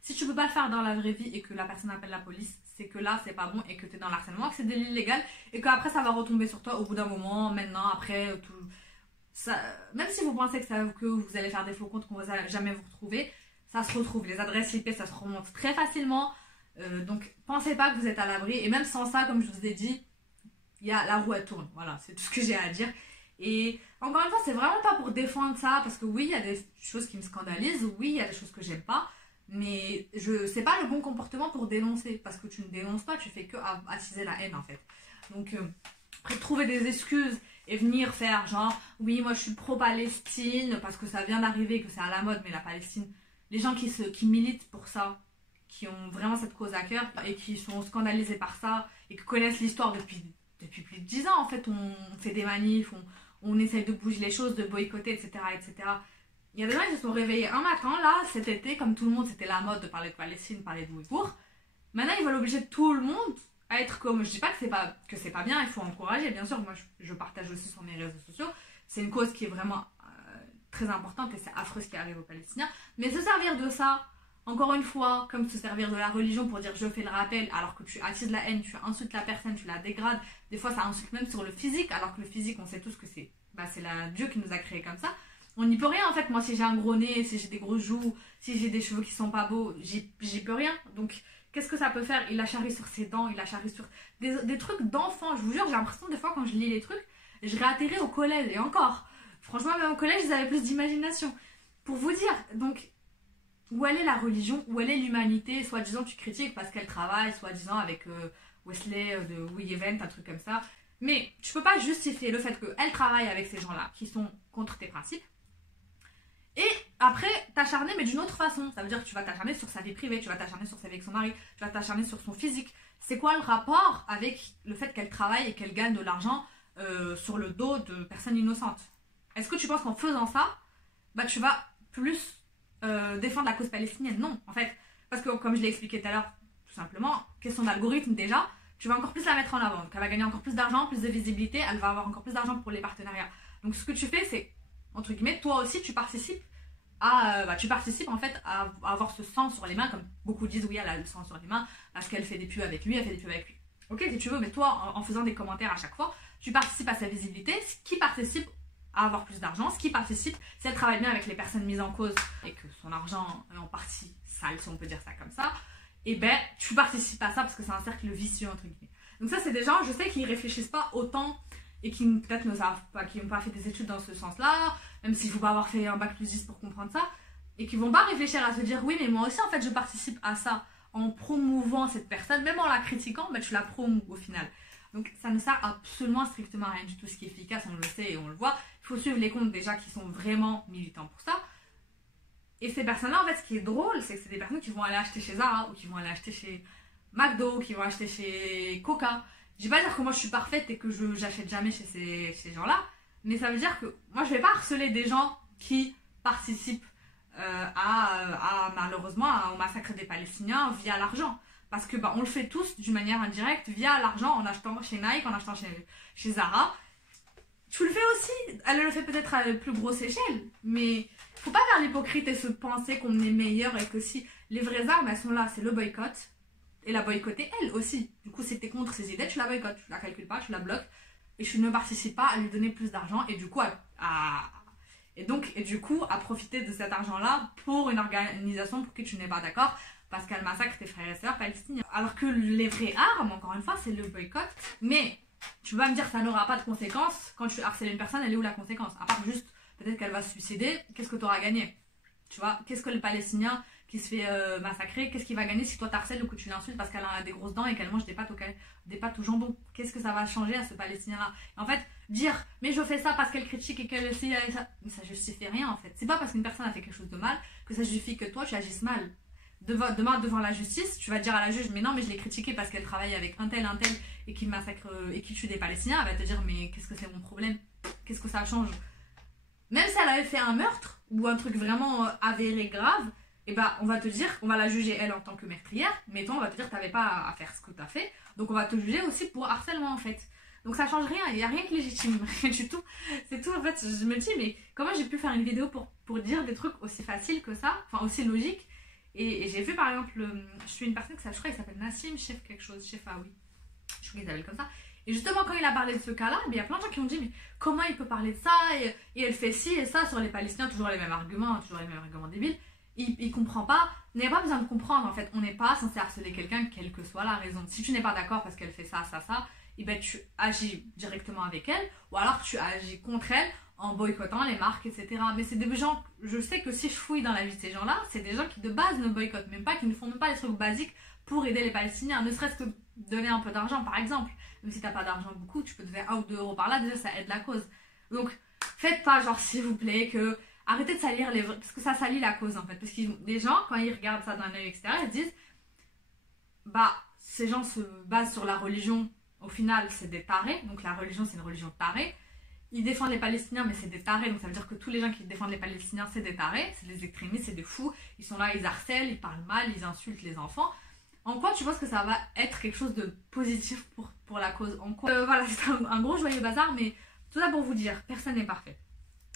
Si tu peux pas le faire dans la vraie vie et que la personne appelle la police, c'est que là c'est pas bon et que tu es dans l'harcèlement, que c'est délit illégal et qu'après ça va retomber sur toi au bout d'un moment, maintenant, après, tout. Ça, même si vous pensez que vous allez faire des faux comptes, qu'on va jamais vous retrouver, ça se retrouve. Les adresses IP, ça se remonte très facilement. Donc pensez pas que vous êtes à l'abri. Et même sans ça, comme je vous ai dit, la roue elle tourne. Voilà, c'est tout ce que j'ai à dire. Et encore une fois, c'est vraiment pas pour défendre ça, parce que oui, il y a des choses qui me scandalisent, oui, il y a des choses que j'aime pas, mais c'est pas le bon comportement pour dénoncer, parce que tu ne dénonces pas, tu fais que attiser la haine en fait. Donc après trouver des excuses et venir faire genre oui moi je suis pro-Palestine parce que ça vient d'arriver, que c'est à la mode, mais la Palestine, les gens qui militent pour ça, qui ont vraiment cette cause à cœur et qui sont scandalisés par ça et qui connaissent l'histoire depuis plus de 10 ans en fait, on fait des manifs, on essaye de bouger les choses, de boycotter, etc., etc. Il y a des gens qui se sont réveillés un matin, là, cet été, comme tout le monde, c'était la mode de parler de Palestine, parler de Ouïghours. Maintenant, ils veulent obliger tout le monde à être comme... Je dis pas que c'est pas bien, il faut encourager, bien sûr. Moi, je partage aussi sur mes réseaux sociaux. C'est une cause qui est vraiment très importante et c'est affreux ce qui arrive aux Palestiniens. Mais se servir de ça, encore une fois, comme se servir de la religion pour dire je fais le rappel, alors que tu attises la haine, tu insultes la personne, tu la dégrades. Des fois, ça insulte même sur le physique, alors que le physique, on sait tous que c'est Dieu qui nous a créés comme ça. On n'y peut rien en fait. Moi, si j'ai un gros nez, si j'ai des gros joues, si j'ai des cheveux qui sont pas beaux, j'y peux rien. Donc, qu'est-ce que ça peut faire? Il la charrie sur ses dents, il la charrie sur des trucs d'enfants. Je vous jure, j'ai l'impression des fois quand je lis les trucs, je réatterris au collège. Et encore, franchement, même au collège, ils avaient plus d'imagination. Pour vous dire, donc, où elle est la religion, où elle est l'humanité? Soi-disant, tu critiques parce qu'elle travaille, soi-disant, avec Wesley de We Event, un truc comme ça. Mais tu peux pas justifier le fait qu'elle travaille avec ces gens-là qui sont contre tes principes. Et après, t'acharner, mais d'une autre façon. Ça veut dire que tu vas t'acharner sur sa vie privée, tu vas t'acharner sur sa vie avec son mari, tu vas t'acharner sur son physique. C'est quoi le rapport avec le fait qu'elle travaille et qu'elle gagne de l'argent sur le dos de personnes innocentes? Est-ce que tu penses qu'en faisant ça, bah tu vas plus défendre la cause palestinienne? Non, en fait. Parce que, comme je l'ai expliqué tout à l'heure, tout simplement, question d'algorithme déjà, tu vas encore plus la mettre en avant. Donc, elle va gagner encore plus d'argent, plus de visibilité, elle va avoir encore plus d'argent pour les partenariats. Donc, ce que tu fais, c'est, entre guillemets, toi aussi, tu participes en fait à avoir ce sang sur les mains, comme beaucoup disent, oui, elle a le sang sur les mains, parce qu'elle fait des pubs avec lui, elle fait des pubs avec lui. Ok, si tu veux, mais toi, en faisant des commentaires à chaque fois, tu participes à sa visibilité, ce qui participe à avoir plus d'argent, ce qui participe, si elle travaille bien avec les personnes mises en cause et que son argent est en partie sale, si on peut dire ça comme ça, et ben tu participes à ça parce que c'est un cercle vicieux entre guillemets. Donc ça, c'est des gens, je sais qu'ils réfléchissent pas autant et qui peut-être ne savent pas, qui n'ont pas fait des études dans ce sens-là, même s'il faut pas avoir fait un bac plus 10 pour comprendre ça, et qui vont pas réfléchir à se dire oui mais moi aussi en fait je participe à ça en promouvant cette personne, même en la critiquant, ben tu la promous au final. Donc ça ne sert absolument strictement à rien du tout. Ce qui est efficace, on le sait et on le voit. Il faut suivre les comptes déjà qui sont vraiment militants pour ça. Et ces personnes-là, en fait, ce qui est drôle, c'est que c'est des personnes qui vont aller acheter chez Zara, ou qui vont aller acheter chez McDo, qui vont acheter chez Coca. Je vais pas dire que moi je suis parfaite et que j'achète jamais chez ces gens-là, mais ça veut dire que moi je vais pas harceler des gens qui participent malheureusement au massacre des Palestiniens via l'argent. Parce que on le fait tous d'une manière indirecte via l'argent, en achetant chez Nike, en achetant chez Zara. Tu le fais aussi, elle le fait peut-être à la plus grosse échelle, mais faut pas faire l'hypocrite et se penser qu'on est meilleur et que si les vraies armes elles sont là, c'est le boycott, et la boycotter elle aussi. Du coup, si t'es contre ses idées, tu la boycottes, tu la calcules pas, tu la bloques, et tu ne participes pas à lui donner plus d'argent, et du coup, Et du coup, à profiter de cet argent-là pour une organisation pour qui tu n'es pas d'accord, parce qu'elle massacre tes frères et sœurs palestiniens. Alors que les vraies armes, encore une fois, c'est le boycott. Mais tu vas me dire, ça n'aura pas de conséquences. Quand tu harcèles une personne, elle est où la conséquence? À part juste, peut-être qu'elle va se suicider, qu'est-ce que tu auras gagné? Tu vois, qu'est-ce que le Palestinien qui se fait massacrer, qu'est-ce qu'il va gagner si toi t'harcèles ou que tu l'insultes parce qu'elle a des grosses dents et qu'elle mange des pâtes au jambon? Qu'est-ce que ça va changer à ce Palestinien-là? En fait, dire, mais je fais ça parce qu'elle critique et qu'elle essaie ça, mais ça justifie rien en fait. C'est pas parce qu'une personne a fait quelque chose de mal que ça justifie que toi tu agisses mal. Demain, devant la justice, tu vas dire à la juge, mais non, mais je l'ai critiqué parce qu'elle travaille avec un tel, et qu'il massacre et qu'il tue des Palestiniens. Elle va te dire, mais qu'est-ce que c'est mon problème? Qu'est-ce que ça change? Même si elle avait fait un meurtre ou un truc vraiment avéré grave, et ben on va te dire, on va la juger elle en tant que meurtrière, mais toi on va te dire que t'avais pas à faire ce que t'as fait, donc on va te juger aussi pour harcèlement en fait. Donc ça change rien, il n'y a rien qui est légitime, rien du tout. C'est tout en fait, je me dis mais comment j'ai pu faire une vidéo pour dire des trucs aussi faciles que ça, enfin aussi logiques. Et j'ai vu par exemple, je suis une personne que je crois il s'appelle Nassim, chef quelque chose, chef ah oui, je crois qu'il s'appelle comme ça. Et justement quand il a parlé de ce cas-là, il y a plein de gens qui ont dit mais comment il peut parler de ça et elle fait ci et ça sur les Palestiniens, toujours les mêmes arguments débiles. Il comprend pas, il n'y a pas besoin de comprendre en fait, on n'est pas censé harceler quelqu'un quelle que soit la raison. Si tu n'es pas d'accord parce qu'elle fait ça, et ben tu agis directement avec elle ou alors tu agis contre elle en boycottant les marques, etc. Mais c'est des gens, je sais que si je fouille dans la vie de ces gens-là, c'est des gens qui de base ne boycottent même pas, qui ne font même pas les trucs basiques pour aider les Palestiniens, ne serait-ce que donner un peu d'argent par exemple. Même si t'as pas d'argent beaucoup, tu peux donner 1 ou 2 euros par là, déjà ça aide la cause. Donc faites pas genre s'il vous plaît que... Arrêtez de salir les vrais, parce que ça salit la cause en fait. Parce que les gens, quand ils regardent ça d'un œil extérieur, ils se disent bah, ces gens se basent sur la religion, au final c'est des tarés, donc la religion c'est une religion tarée. Ils défendent les Palestiniens, mais c'est des tarés, donc ça veut dire que tous les gens qui défendent les Palestiniens c'est des tarés, c'est des extrémistes, c'est des fous, ils sont là, ils harcèlent, ils parlent mal, ils insultent les enfants. En quoi tu penses que ça va être quelque chose de positif pour la cause? En quoi voilà, c'est un gros joyeux bazar, mais tout ça pour vous dire, personne n'est parfait.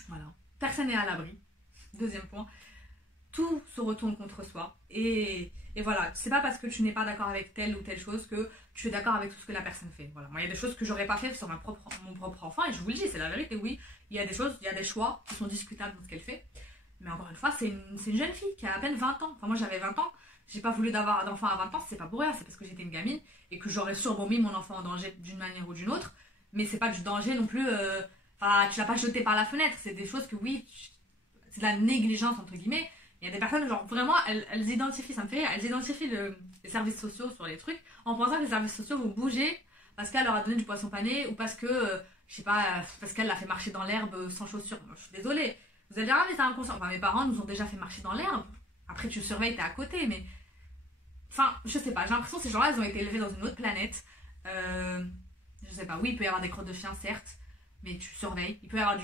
Voilà. Personne n'est à l'abri. Deuxième point, tout se retourne contre soi. Et voilà, c'est pas parce que tu n'es pas d'accord avec telle ou telle chose que tu es d'accord avec tout ce que la personne fait. Voilà, moi il y a des choses que j'aurais pas fait sur mon propre enfant et je vous le dis, c'est la vérité. Oui, il y a des choses, il y a des choix qui sont discutables dans ce qu'elle fait. Mais encore une fois, c'est une jeune fille qui a à peine 20 ans. Enfin, moi j'avais 20 ans, j'ai pas voulu d'avoir d'enfant à 20 ans, c'est pas pour rien, c'est parce que j'étais une gamine et que j'aurais sûrement mis mon enfant en danger d'une manière ou d'une autre. Mais c'est pas du danger non plus. Enfin, tu l'as pas jeté par la fenêtre, c'est des choses que oui, c'est de la négligence entre guillemets. Il y a des personnes, genre vraiment, elles identifient, ça me fait rire, elles identifient les services sociaux sur les trucs en pensant que les services sociaux vont bouger parce qu'elle leur a donné du poisson pané ou parce que, je sais pas, parce qu'elle l'a fait marcher dans l'herbe sans chaussures. Moi, je suis désolée. Vous allez dire, ah mais c'est inconscient. Enfin, mes parents nous ont déjà fait marcher dans l'herbe. Après, tu surveilles, t'es à côté, mais. Enfin, je sais pas, j'ai l'impression que ces gens-là, ils ont été élevés dans une autre planète. Je sais pas, oui, il peut y avoir des crottes de chiens, certes. Mais tu surveilles, il peut y avoir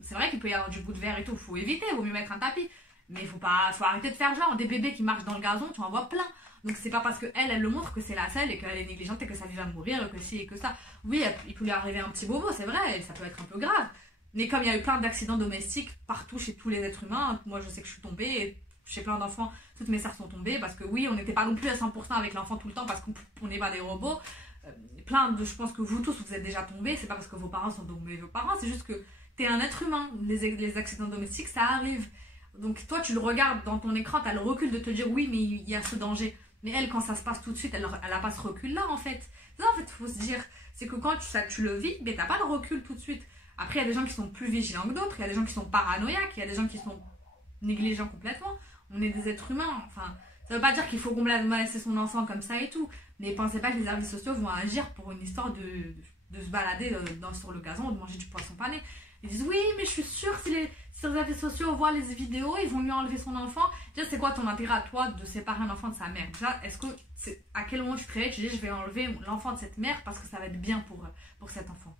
c'est vrai qu'il peut y avoir du bout de verre et tout, faut éviter, vaut mieux mettre un tapis. Mais faut arrêter de faire genre des bébés qui marchent dans le gazon, tu en vois plein. Donc c'est pas parce qu'elle le montre que c'est la seule et qu'elle est négligente et que ça lui va mourir, que si et que ça. Oui, il peut lui arriver un petit bobo, c'est vrai, ça peut être un peu grave. Mais comme il y a eu plein d'accidents domestiques partout chez tous les êtres humains, moi je sais que je suis tombée et chez plein d'enfants, toutes mes sœurs sont tombées parce que oui, on n'était pas non plus à 100% avec l'enfant tout le temps parce qu'on n'est pas des robots. Je pense que vous tous vous êtes déjà tombés, c'est pas parce que vos parents sont tombés vos parents, c'est juste que t'es un être humain, les accidents domestiques ça arrive. Donc toi tu le regardes dans ton écran, t'as le recul de te dire oui mais il y a ce danger. Mais elle quand ça se passe tout de suite, elle a pas ce recul là en fait. Ça en fait faut se dire, c'est que quand tu le vis, mais t'as pas le recul tout de suite. Après il y a des gens qui sont plus vigilants que d'autres, il y a des gens qui sont paranoïaques, il y a des gens qui sont négligents complètement. On est des êtres humains, enfin ça veut pas dire qu'il faut complètement laisser son enfant comme ça et tout. Mais pensez pas que les services sociaux vont agir pour une histoire de se balader sur le gazon ou de manger du poisson pané. Ils disent oui mais je suis sûre si les services sociaux voient les vidéos, ils vont lui enlever son enfant. Déjà c'est quoi ton intérêt à toi de séparer un enfant de sa mère? Déjà à quel moment tu te réveilles, tu dis je vais enlever l'enfant de cette mère parce que ça va être bien pour cet enfant.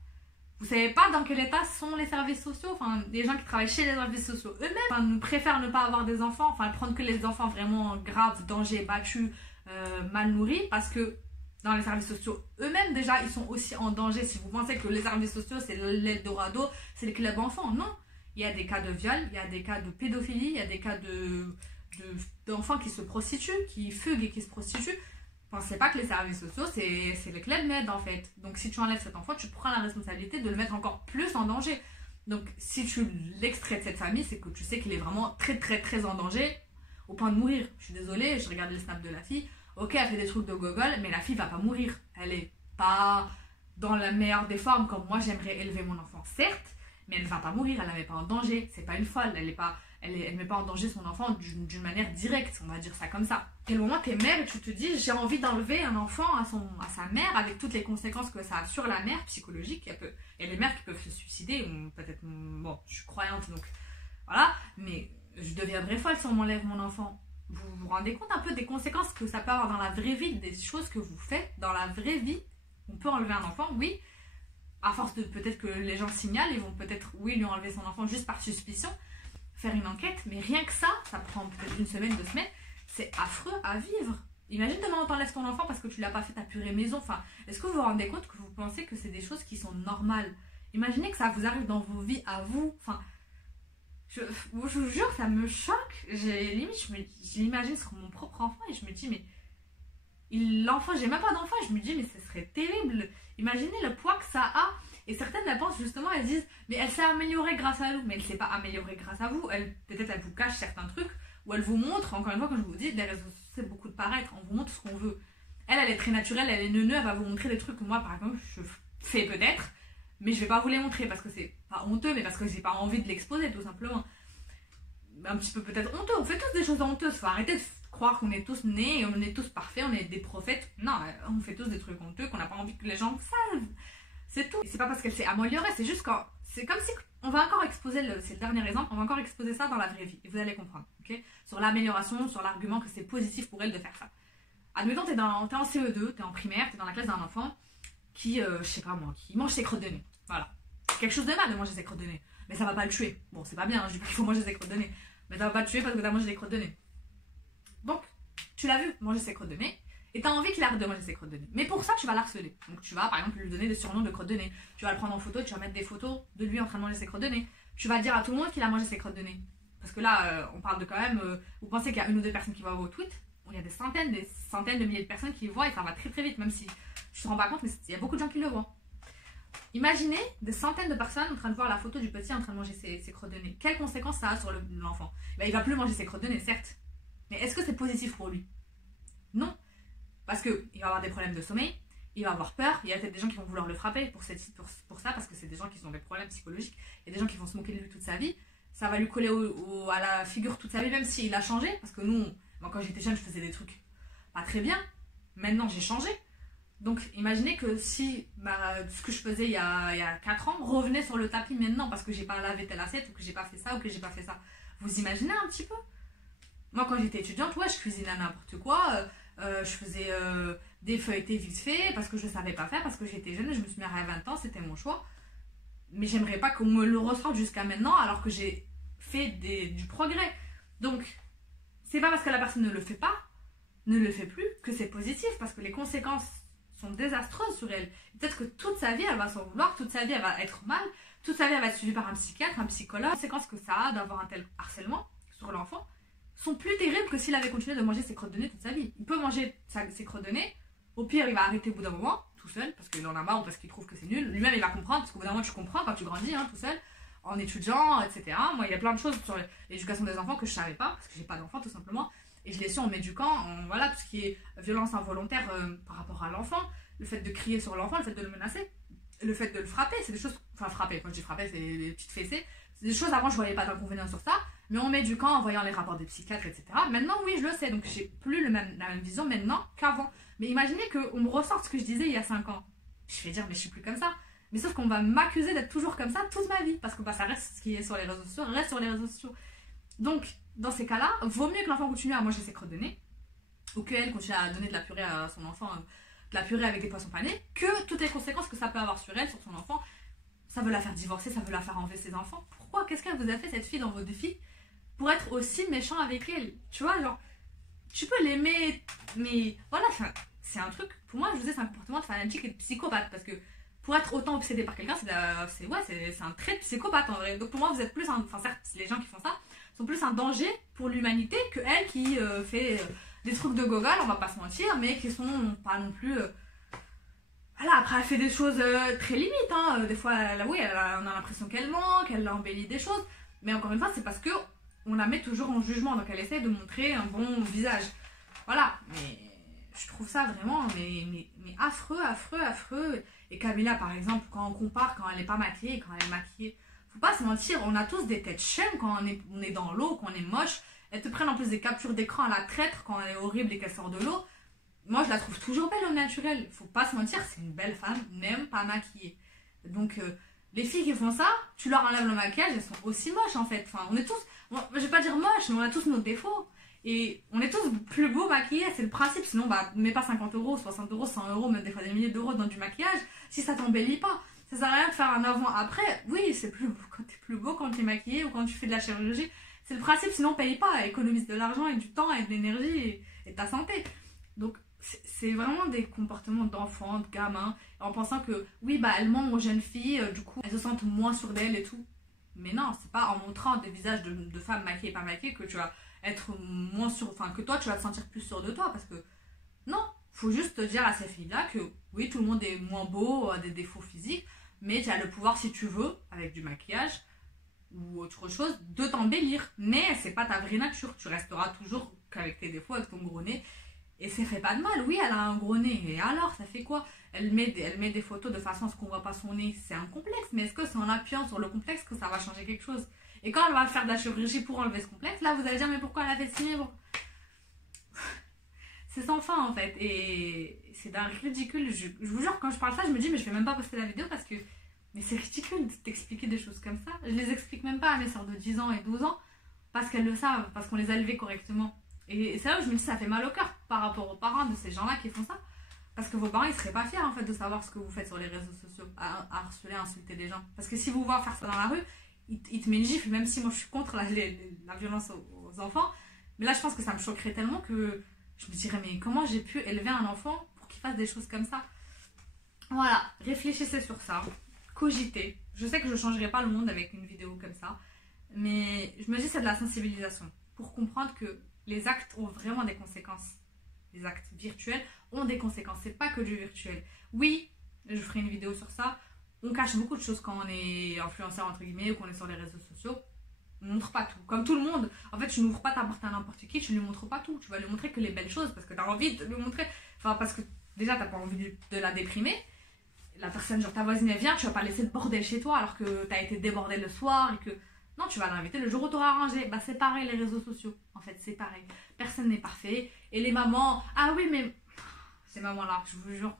Vous savez pas dans quel état sont les services sociaux, enfin les gens qui travaillent chez les services sociaux eux-mêmes préfèrent ne pas avoir des enfants, enfin prendre que les enfants vraiment graves, dangers, battus, mal nourris, parce que dans les services sociaux eux-mêmes déjà ils sont aussi en danger. Si vous pensez que les services sociaux c'est l'Eldorado, c'est les clubs enfants, non, il y a des cas de viol, il y a des cas de pédophilie, il y a des cas d'enfants qui se prostituent, qui fuguent et qui se prostituent. Pensez pas que les services sociaux c'est les clubs med en fait. Donc si tu enlèves cet enfant, tu prends la responsabilité de le mettre encore plus en danger. Donc si tu l'extrais de cette famille, c'est que tu sais qu'il est vraiment très très très en danger, au point de mourir. Je suis désolée, je regardais le snap de la fille. Ok, elle fait des trucs de gogol, mais la fille va pas mourir. Elle est pas dans la meilleure des formes comme moi j'aimerais élever mon enfant, certes, mais elle ne va pas mourir, elle la met pas en danger. C'est pas une folle, elle met pas en danger son enfant d'une manière directe, on va dire ça comme ça. Quel moment t'es mère et tu te dis j'ai envie d'enlever un enfant à sa mère avec toutes les conséquences que ça a sur la mère psychologique. Il y a des mères qui peuvent se suicider, peut-être, bon, je suis croyante donc voilà, mais je deviendrai folle si on m'enlève mon enfant. Vous vous rendez compte un peu des conséquences que ça peut avoir dans la vraie vie, des choses que vous faites dans la vraie vie? On peut enlever un enfant, oui. À force de peut-être que les gens signalent, ils vont peut-être, oui, lui enlever son enfant juste par suspicion, faire une enquête, mais rien que ça prend peut-être une semaine, 2 semaines, c'est affreux à vivre. Imagine demain on t'enlève ton enfant parce que tu l'as pas fait ta purée maison. Enfin, est-ce que vous vous rendez compte que vous pensez que c'est des choses qui sont normales? Imaginez que ça vous arrive dans vos vies à vous. Enfin, je vous jure, ça me choque. Limite, je l'imagine sur mon propre enfant et je me dis, mais l'enfant, j'ai même pas d'enfant et je me dis, mais ce serait terrible. Imaginez le poids que ça a. Et certaines la pensent justement, elles disent, mais elle s'est améliorée grâce à nous. Mais elle s'est pas améliorée grâce à vous. Peut-être elle vous cache certains trucs ou elle vous montre, encore une fois, comme je vous dis, les réseaux sociaux, c'est beaucoup de paraître. On vous montre ce qu'on veut. Elle est très naturelle, elle est neuneu, elle va vous montrer des trucs que moi, par exemple, je fais peut-être. Mais je vais pas vous les montrer parce que c'est pas honteux, mais parce que j'ai pas envie de l'exposer tout simplement. Un petit peu peut-être honteux, on fait tous des choses honteuses, faut arrêter de croire qu'on est tous nés et on est tous parfaits, on est des prophètes. Non, on fait tous des trucs honteux qu'on n'a pas envie que les gens savent. C'est tout. C'est pas parce qu'elle s'est améliorée, c'est juste quand... C'est comme si on va encore exposer, c'est le dernier exemple, on va encore exposer ça dans la vraie vie. Et vous allez comprendre, ok? Sur l'amélioration, sur l'argument que c'est positif pour elle de faire ça. Admettons, t'es en CE2, t'es en primaire, t'es dans la classe d'un enfant qui, je sais pas moi, qui mange ses crottes de nez. Voilà. C'est quelque chose de mal de manger ses crottes de nez. Mais ça va pas le tuer. Bon, c'est pas bien, hein, je dis pas qu'il faut manger ses crottes de nez. Mais ça va pas le tuer parce que t'as mangé des crottes de nez. Donc, tu l'as vu manger ses crottes de nez. Et t'as envie qu'il arrête de manger ses crottes de nez. Mais pour ça, tu vas l'harceler. Donc, tu vas par exemple lui donner des surnoms de crottes de nez. Tu vas le prendre en photo et tu vas mettre des photos de lui en train de manger ses crottes de nez. Tu vas dire à tout le monde qu'il a mangé ses crottes de nez. Parce que là, on parle de quand même. Vous pensez qu'il y a 1 ou 2 personnes qui voient vos tweets? Il y a des centaines de milliers de personnes qui le voient et ça va très très vite. Même si tu te rends pas compte, mais il y a beaucoup de gens qui le voient. Imaginez des centaines de personnes en train de voir la photo du petit en train de manger ses crottes de nez. Quelles conséquences ça a sur l'enfant? Ben, il va plus manger ses crottes de nez, certes. Mais est-ce que c'est positif pour lui? Non. Parce qu'il va avoir des problèmes de sommeil, il va avoir peur, il y a peut-être des gens qui vont vouloir le frapper pour ça, parce que c'est des gens qui ont des problèmes psychologiques, il y a des gens qui vont se moquer de lui toute sa vie, ça va lui coller à la figure toute sa vie, même s'il a changé, parce que moi quand j'étais jeune, je faisais des trucs pas très bien, maintenant j'ai changé. Donc imaginez que si ce que je faisais il y a 4 ans revenait sur le tapis maintenant, parce que j'ai pas lavé telle assiette, ou que j'ai pas fait ça, ou que j'ai pas fait ça. Vous imaginez un petit peu? Moi quand j'étais étudiante, ouais, je cuisinais n'importe quoi, je faisais des feuilletés vite fait parce que je savais pas faire, parce que j'étais jeune, je me suis mariée à 20 ans, c'était mon choix. Mais j'aimerais pas qu'on me le ressorte jusqu'à maintenant alors que j'ai fait du progrès. Donc, c'est pas parce que la personne ne le fait pas, ne le fait plus, que c'est positif, parce que les conséquences sont désastreuses sur elle. Peut-être que toute sa vie, elle va s'en vouloir, toute sa vie, elle va être mal, toute sa vie, elle va être suivie par un psychiatre, un psychologue. Les conséquences que ça a d'avoir un tel harcèlement sur l'enfant sont plus terribles que s'il avait continué de manger ses crottes de nez toute sa vie. Il peut manger ses crottes de nez, au pire il va arrêter au bout d'un moment, tout seul, parce qu'il en a marre ou parce qu'il trouve que c'est nul. Lui-même il va comprendre, parce qu'au bout d'un moment tu comprends quand tu grandis, hein, tout seul, en étudiant, etc. Moi il y a plein de choses sur l'éducation des enfants que je savais pas, parce que j'ai pas d'enfants tout simplement, et je l'ai su en m'éduquant, voilà, tout ce qui est violence involontaire par rapport à l'enfant, le fait de crier sur l'enfant, le fait de le menacer, le fait de le frapper, c'est des choses, enfin frapper, quand je dis frapper c'est des petites fessées, c'est des choses avant je voyais pas d'inconvénients sur ça, mais en m'éduquant, en voyant les rapports des psychiatres, etc. Maintenant, oui, je le sais, donc j'ai plus la même vision maintenant qu'avant. Mais imaginez qu'on me ressorte ce que je disais il y a 5 ans. Je vais dire, mais je suis plus comme ça. Mais sauf qu'on va m'accuser d'être toujours comme ça toute ma vie, parce que ça reste ce qui est sur les réseaux sociaux, reste sur les réseaux sociaux. Donc, dans ces cas-là, vaut mieux que l'enfant continue à manger ses crottes de nez, ou qu'elle continue à donner de la purée à son enfant, de la purée avec des poissons panés, que toutes les conséquences que ça peut avoir sur elle, sur son enfant. Ça veut la faire divorcer, ça veut la faire enlever ses enfants. Pourquoi? Qu'est-ce qu'elle vous a fait, cette fille, dans votre vie pour être aussi méchant avec elle? Tu vois, genre, tu peux l'aimer, mais voilà, c'est un truc, pour moi, je vous dis, c'est un comportement de fanatique et de psychopathe, parce que pour être autant obsédé par quelqu'un, c'est un trait de psychopathe en vrai. Donc pour moi, vous êtes plus, enfin certes, les gens qui font ça sont plus un danger pour l'humanité que elle qui fait des trucs de gogol, on va pas se mentir, mais qui sont pas non plus... voilà, après elle fait des choses très limites, hein. Des fois, oui, on a l'impression qu'elle manque, elle embellit des choses. Mais encore une fois, c'est parce que on la met toujours en jugement, donc elle essaie de montrer un bon visage. Voilà, mais je trouve ça vraiment mais affreux, affreux, affreux. Et Camila, par exemple, quand on compare, quand elle n'est pas maquillée, quand elle est maquillée, faut pas se mentir, on a tous des têtes chaînes quand on est dans l'eau, quand on est moche. Elles te prennent en plus des captures d'écran à la traître quand elle est horrible et qu'elle sort de l'eau. Moi, je la trouve toujours belle au naturel. Faut pas se mentir, c'est une belle femme, même pas maquillée. Donc, les filles qui font ça, tu leur enlèves le maquillage, elles sont aussi moches en fait. Enfin, on est tous, je vais pas dire moches, mais on a tous nos défauts. Et on est tous plus beaux maquillés, c'est le principe. Sinon, bah, mets pas 50 euros, 60 euros, 100 euros, même des fois des milliers d'euros dans du maquillage si ça t'embellit pas. Ça sert à rien de faire un avant-après. Oui, c'est plus beau quand t'es plus beau, quand t'es maquillé ou quand tu fais de la chirurgie. C'est le principe, sinon paye pas, économise de l'argent et du temps et de l'énergie et ta santé. Donc, c'est vraiment des comportements d'enfants, de gamins, en pensant que oui, bah elles mentent aux jeunes filles, du coup elles se sentent moins sûres d'elles et tout. Mais non, c'est pas en montrant des visages de femmes maquillées et pas maquillées que tu vas être moins sûre, enfin que toi tu vas te sentir plus sûre de toi, parce que non, faut juste te dire à ces filles-là que oui, tout le monde est moins beau, a des défauts physiques, mais tu as le pouvoir, si tu veux, avec du maquillage ou autre chose, de t'embellir. Mais c'est pas ta vraie nature, tu resteras toujours qu'avec tes défauts, avec ton gros nez. Et ça fait pas de mal, oui, elle a un gros nez, et alors, ça fait quoi? Elle met des photos de façon à ce qu'on voit pas son nez, c'est un complexe, mais est-ce que c'est en appuyant sur le complexe que ça va changer quelque chose? Et quand elle va faire de la chirurgie pour enlever ce complexe, là vous allez dire, mais pourquoi elle a fait ci? Bon. C'est sans fin en fait, et c'est d'un ridicule. Je vous jure, quand je parle ça, je me dis, mais je vais même pas poster la vidéo parce que, mais c'est ridicule d'expliquer des choses comme ça. Je les explique même pas à mes sœurs de 10 ans et 12 ans, parce qu'elles le savent, parce qu'on les a élevées correctement. Et c'est là où je me dis, ça fait mal au cœur par rapport aux parents de ces gens-là qui font ça. Parce que vos parents, ils seraient pas fiers en fait de savoir ce que vous faites sur les réseaux sociaux, à harceler, à insulter des gens. Parce que si vous voient faire ça dans la rue, ils te mettent une gifle, même si moi je suis contre la violence aux enfants. Mais là, je pense que ça me choquerait tellement que je me dirais, mais comment j'ai pu élever un enfant pour qu'il fasse des choses comme ça? Voilà, réfléchissez sur ça, cogitez. Je sais que je ne changerai pas le monde avec une vidéo comme ça, mais je me dis c'est de la sensibilisation pour comprendre que les actes ont vraiment des conséquences. Les actes virtuels ont des conséquences, c'est pas que du virtuel. Oui, je ferai une vidéo sur ça, on cache beaucoup de choses quand on est influenceur entre guillemets ou qu'on est sur les réseaux sociaux. On ne montre pas tout, comme tout le monde. En fait, tu n'ouvres pas ta porte à n'importe qui, tu ne lui montres pas tout. Tu vas lui montrer que les belles choses parce que tu as envie de lui montrer. Enfin, parce que déjà, tu n'as pas envie de la déprimer. La personne, genre ta voisine, elle vient, tu vas pas laisser de bordel chez toi alors que tu as été débordé le soir et que. Non, tu vas l'inviter le jour où tu auras arrangé. Bah, c'est pareil, les réseaux sociaux. En fait, c'est pareil. Personne n'est parfait. Et les mamans. Ah oui, mais. Ces mamans-là, je vous jure.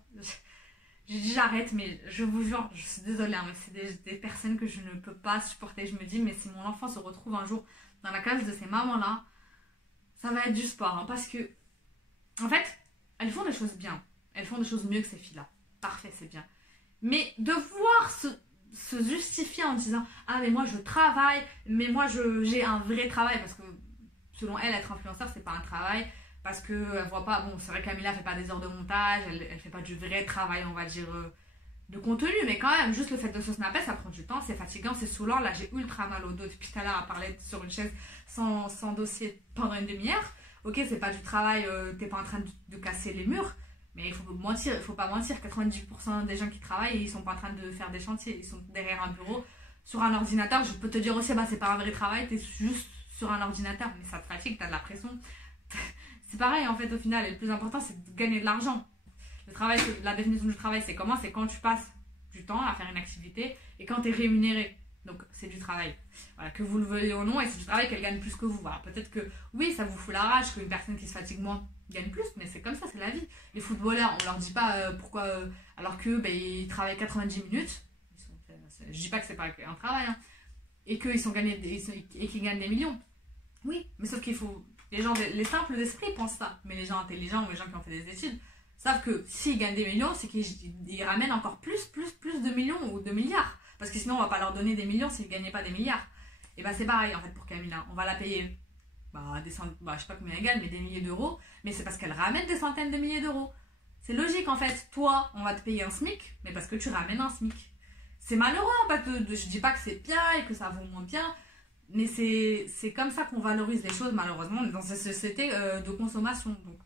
J'ai dit j'arrête, mais je vous jure, je suis désolée, hein, mais c'est des personnes que je ne peux pas supporter. Je me dis, mais si mon enfant se retrouve un jour dans la case de ces mamans-là, ça va être du sport. Hein, parce que, en fait, elles font des choses bien. Elles font des choses mieux que ces filles-là. Parfait, c'est bien. Mais de voir se justifier en disant, ah mais moi je travaille, mais moi j'ai un vrai travail, parce que selon elle, être influenceur, c'est pas un travail. Parce qu'elle voit pas, bon c'est vrai que Camila fait pas des heures de montage, elle fait pas du vrai travail on va dire de contenu, mais quand même juste le fait de se snapper ça prend du temps, c'est fatigant, c'est saoulant, là j'ai ultra mal au dos depuis tout à l'heure à parler sur une chaise sans dossier pendant une demi-heure. Ok c'est pas du travail, t'es pas en train de casser les murs, mais il faut pas mentir, 90% des gens qui travaillent ils sont pas en train de faire des chantiers, ils sont derrière un bureau, sur un ordinateur. Je peux te dire aussi bah c'est pas un vrai travail, t'es juste sur un ordinateur, mais ça te fatigue, t'as de la pression. C'est pareil en fait au final, et le plus important c'est de gagner de l'argent. Le travail, la définition du travail c'est comment? C'est quand tu passes du temps à faire une activité et quand tu es rémunéré. Donc c'est du travail. Voilà, que vous le veuillez ou non, et c'est du travail qu'elle gagne plus que vous. Voilà, peut-être que oui ça vous fout la rage qu'une personne qui se fatigue moins gagne plus, mais c'est comme ça, c'est la vie. Les footballeurs on leur dit pas pourquoi alors que ils travaillent 90 minutes. Je dis pas que c'est pas un travail hein, et qu'ils qu'ils gagnent des millions. Oui, mais sauf qu'il faut. Les simples d'esprit pensent ça, mais les gens intelligents ou les gens qui ont fait des études savent que s'ils gagnent des millions, c'est qu'ils ramènent encore plus de millions ou de milliards. Parce que sinon, on va pas leur donner des millions s'ils ne gagnaient pas des milliards. Et bah c'est pareil en fait pour Camila. On va la payer, je sais pas combien elle gagne, mais des milliers d'euros. Mais c'est parce qu'elle ramène des centaines de milliers d'euros. C'est logique en fait. Toi, on va te payer un SMIC, mais parce que tu ramènes un SMIC. C'est malheureux en fait. Je dis pas que c'est bien et que ça vaut moins bien. Mais c'est comme ça qu'on valorise les choses malheureusement. On est dans cette société de consommation. Donc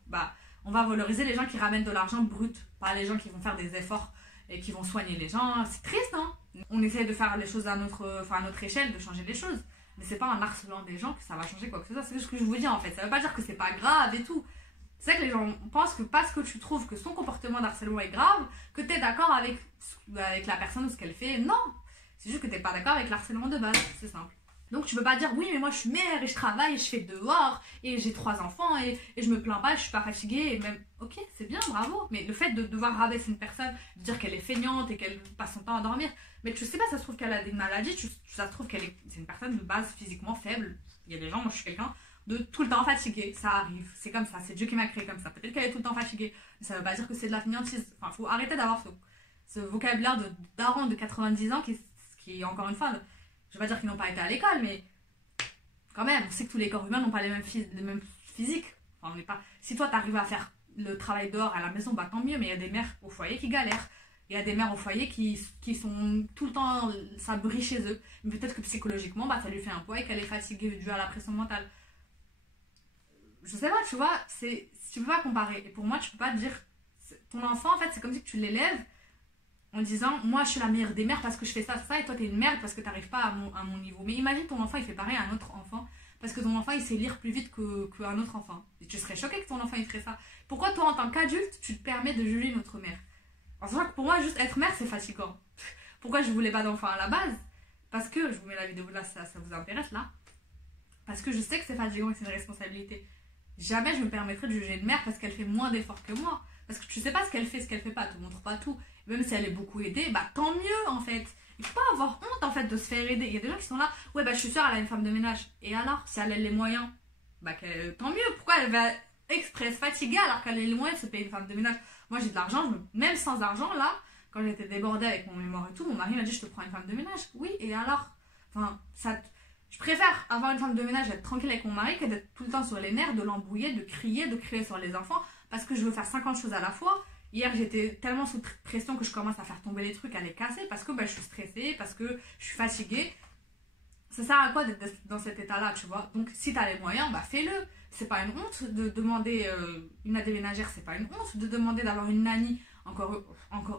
on va valoriser les gens qui ramènent de l'argent brut, pas les gens qui vont faire des efforts et qui vont soigner les gens. C'est triste, hein. On essaie de faire les choses à notre échelle, de changer les choses. Mais c'est pas en harcelant des gens que ça va changer quoi que ce soit. C'est ce que je vous dis en fait. Ça veut pas dire que c'est pas grave et tout. C'est vrai que les gens pensent que parce que tu trouves que son comportement d'harcèlement est grave, que tu es d'accord avec la personne ou ce qu'elle fait. Non, c'est juste que tu n'es pas d'accord avec l'harcèlement de base, c'est simple. Donc tu peux pas dire oui mais moi je suis mère et je travaille et je fais dehors et j'ai 3 enfants et je me plains pas, je suis pas fatiguée et même ok c'est bien bravo, mais le fait de devoir rabaisser une personne, de dire qu'elle est feignante et qu'elle passe son temps à dormir, mais tu sais pas, ça se trouve qu'elle a des maladies, ça se trouve c'est une personne de base physiquement faible. Il y a des gens, moi je suis quelqu'un de tout le temps fatigué, ça arrive, c'est comme ça, c'est Dieu qui m'a créé comme ça, peut-être qu'elle est tout le temps fatiguée, mais ça veut pas dire que c'est de la fainéantise. Enfin faut arrêter d'avoir ce vocabulaire de daron de 90 ans qui encore une fois, je vais pas dire qu'ils n'ont pas été à l'école, mais quand même, on sait que tous les corps humains n'ont pas les mêmes physiques. Enfin, si toi t'arrives à faire le travail dehors à la maison, bah tant mieux, mais il y a des mères au foyer qui galèrent. Il y a des mères au foyer qui sont tout le temps, ça brille chez eux. Mais peut-être que psychologiquement, bah, ça lui fait un poids et qu'elle est fatiguée dû à la pression mentale. Je sais pas, tu vois, tu peux pas comparer. Et pour moi, tu peux pas dire, ton enfant, en fait, c'est comme si tu l'élèves en disant, moi, je suis la meilleure des mères parce que je fais ça, et toi, t'es une merde parce que t'arrives pas à mon niveau. Mais imagine ton enfant, il fait pareil à un autre enfant parce que ton enfant, il sait lire plus vite qu'un autre enfant. Et tu serais choqué que ton enfant, il ferait ça. Pourquoi, toi, en tant qu'adulte, tu te permets de juger notre mère? En sachant que pour moi, juste être mère, c'est fatigant. Pourquoi je voulais pas d'enfant à la base? Parce que, je vous mets la vidéo là, ça vous intéresse là. Parce que je sais que c'est fatigant et que c'est une responsabilité. Jamais je me permettrais de juger une mère parce qu'elle fait moins d'efforts que moi. Parce que tu sais pas ce qu'elle fait pas, elle te montre pas tout. Et même si elle est beaucoup aidée, bah tant mieux en fait. Il faut pas avoir honte en fait de se faire aider. Il y a des gens qui sont là, ouais bah je suis sûre elle a une femme de ménage. Et alors, si elle a les moyens, bah tant mieux. Pourquoi elle va express fatiguée alors qu'elle a les moyens de se payer une femme de ménage? Moi j'ai de l'argent, même sans argent là, quand j'étais débordée avec mon mémoire et tout, mon mari m'a dit je te prends une femme de ménage. Oui, et alors? Enfin, je préfère avoir une femme de ménage, être tranquille avec mon mari, que d'être tout le temps sur les nerfs, de l'embrouiller, de crier sur les enfants, parce que je veux faire 50 choses à la fois. Hier, j'étais tellement sous pression que je commence à faire tomber les trucs, à les casser, parce que bah, je suis stressée, parce que je suis fatiguée. Ça sert à quoi d'être dans cet état-là, tu vois? Donc, si t'as les moyens, bah fais-le. C'est pas une honte de demander une aide ménagère, c'est pas une honte de demander d'avoir une nanny. Encore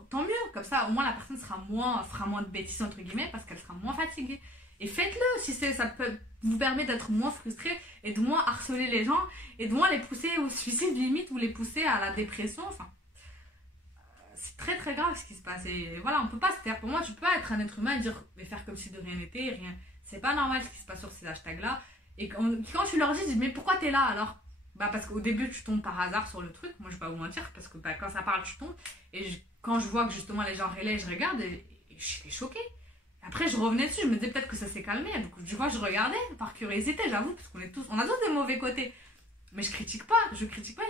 tant mieux, comme ça, au moins la personne fera moins de bêtises, entre guillemets, parce qu'elle sera moins fatiguée. Et faites-le si ça peut vous permettre d'être moins frustré et de moins harceler les gens et de moins les pousser au suicide limite ou les pousser à la dépression. Enfin, c'est très très grave ce qui se passe. Et voilà, on peut pas se taire. Pour moi, tu peux pas être un être humain et dire et faire comme si de rien n'était, rien. C'est pas normal ce qui se passe sur ces hashtags-là. Et quand tu leur dis, mais pourquoi t'es là alors? Bah parce qu'au début, tu tombes par hasard sur le truc. Moi, je vais pas vous mentir parce que bah, quand ça parle, tu tombes. Et quand je vois que justement les gens relaient, je regarde et je suis choquée. Après, je revenais dessus, je me disais peut-être que ça s'est calmé. Donc, je regardais par curiosité, j'avoue, parce on a tous des mauvais côtés. Mais je critique pas.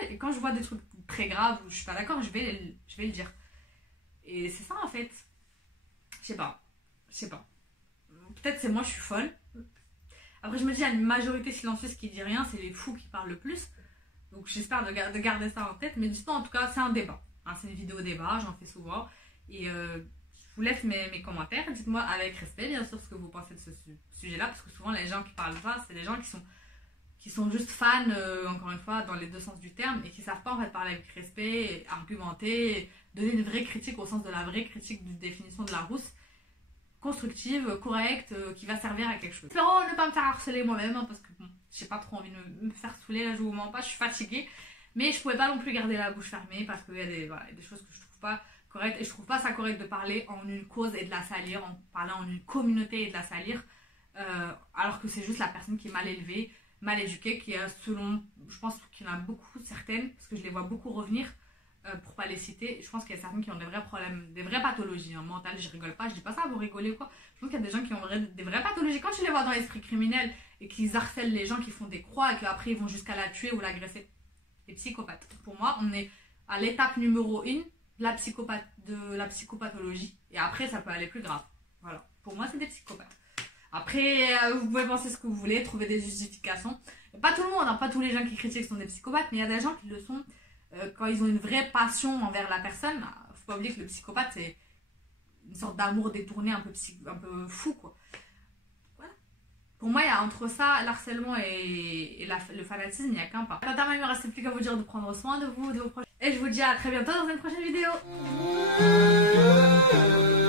Et quand je vois des trucs très graves où je suis pas d'accord, je vais le dire. Et c'est ça en fait. Je sais pas. Peut-être c'est moi, je suis folle. Après, je me dis, il y a une majorité silencieuse qui dit rien, c'est les fous qui parlent le plus. Donc, j'espère de garder ça en tête. Mais dites-moi, en tout cas, c'est un débat. Hein, c'est une vidéo débat, j'en fais souvent. Et je vous laisse mes commentaires. Dites-moi avec respect, bien sûr, ce que vous pensez de ce sujet-là. Parce que souvent, les gens qui parlent de ça, c'est des gens qui sont juste fans, encore une fois, dans les deux sens du terme. Et qui ne savent pas, en fait, parler avec respect, argumenter, donner une vraie critique au sens de la vraie critique d'une définition de la rousse. Constructive, correcte, qui va servir à quelque chose. Espérons ne pas me faire harceler moi-même, hein, parce que bon, j'ai pas trop envie de me faire saouler, là je vous mens pas, je suis fatiguée. Mais je pouvais pas non plus garder la bouche fermée, parce qu'il y a des choses que je trouve pas correctes. Et je trouve pas ça correct de parler en une cause et de la salir, en parlant en une communauté et de la salir, alors que c'est juste la personne qui est mal élevée, mal éduquée, qui a je pense qu'il y en a beaucoup, certaines, parce que je les vois beaucoup revenir, pour pas les citer, je pense qu'il y a certaines qui ont des vrais problèmes, des vraies pathologies mentales. Je rigole pas, je dis pas ça à vous rigoler ou quoi. Je pense qu'il y a des gens qui ont des vraies pathologies. Quand tu les vois dans l'esprit criminel et qu'ils harcèlent les gens, qui font des croix et qu'après ils vont jusqu'à la tuer ou l'agresser, des psychopathes. Pour moi, on est à l'étape numéro 1 de la psychopathologie. Et après, ça peut aller plus grave. Voilà. Pour moi, c'est des psychopathes. Après, vous pouvez penser ce que vous voulez, trouver des justifications. Pas tout le monde, hein, pas tous les gens qui critiquent sont des psychopathes, mais il y a des gens qui le sont. Quand ils ont une vraie passion envers la personne, faut pas oublier que le psychopathe c'est une sorte d'amour détourné un peu fou quoi. Voilà. Pour moi, il y a entre ça, l'harcèlement et le fanatisme, il n'y a qu'un pas. Quant à moi, il ne me reste plus qu'à vous dire de prendre soin de vous, de vos proches. Et je vous dis à très bientôt dans une prochaine vidéo. Thank you.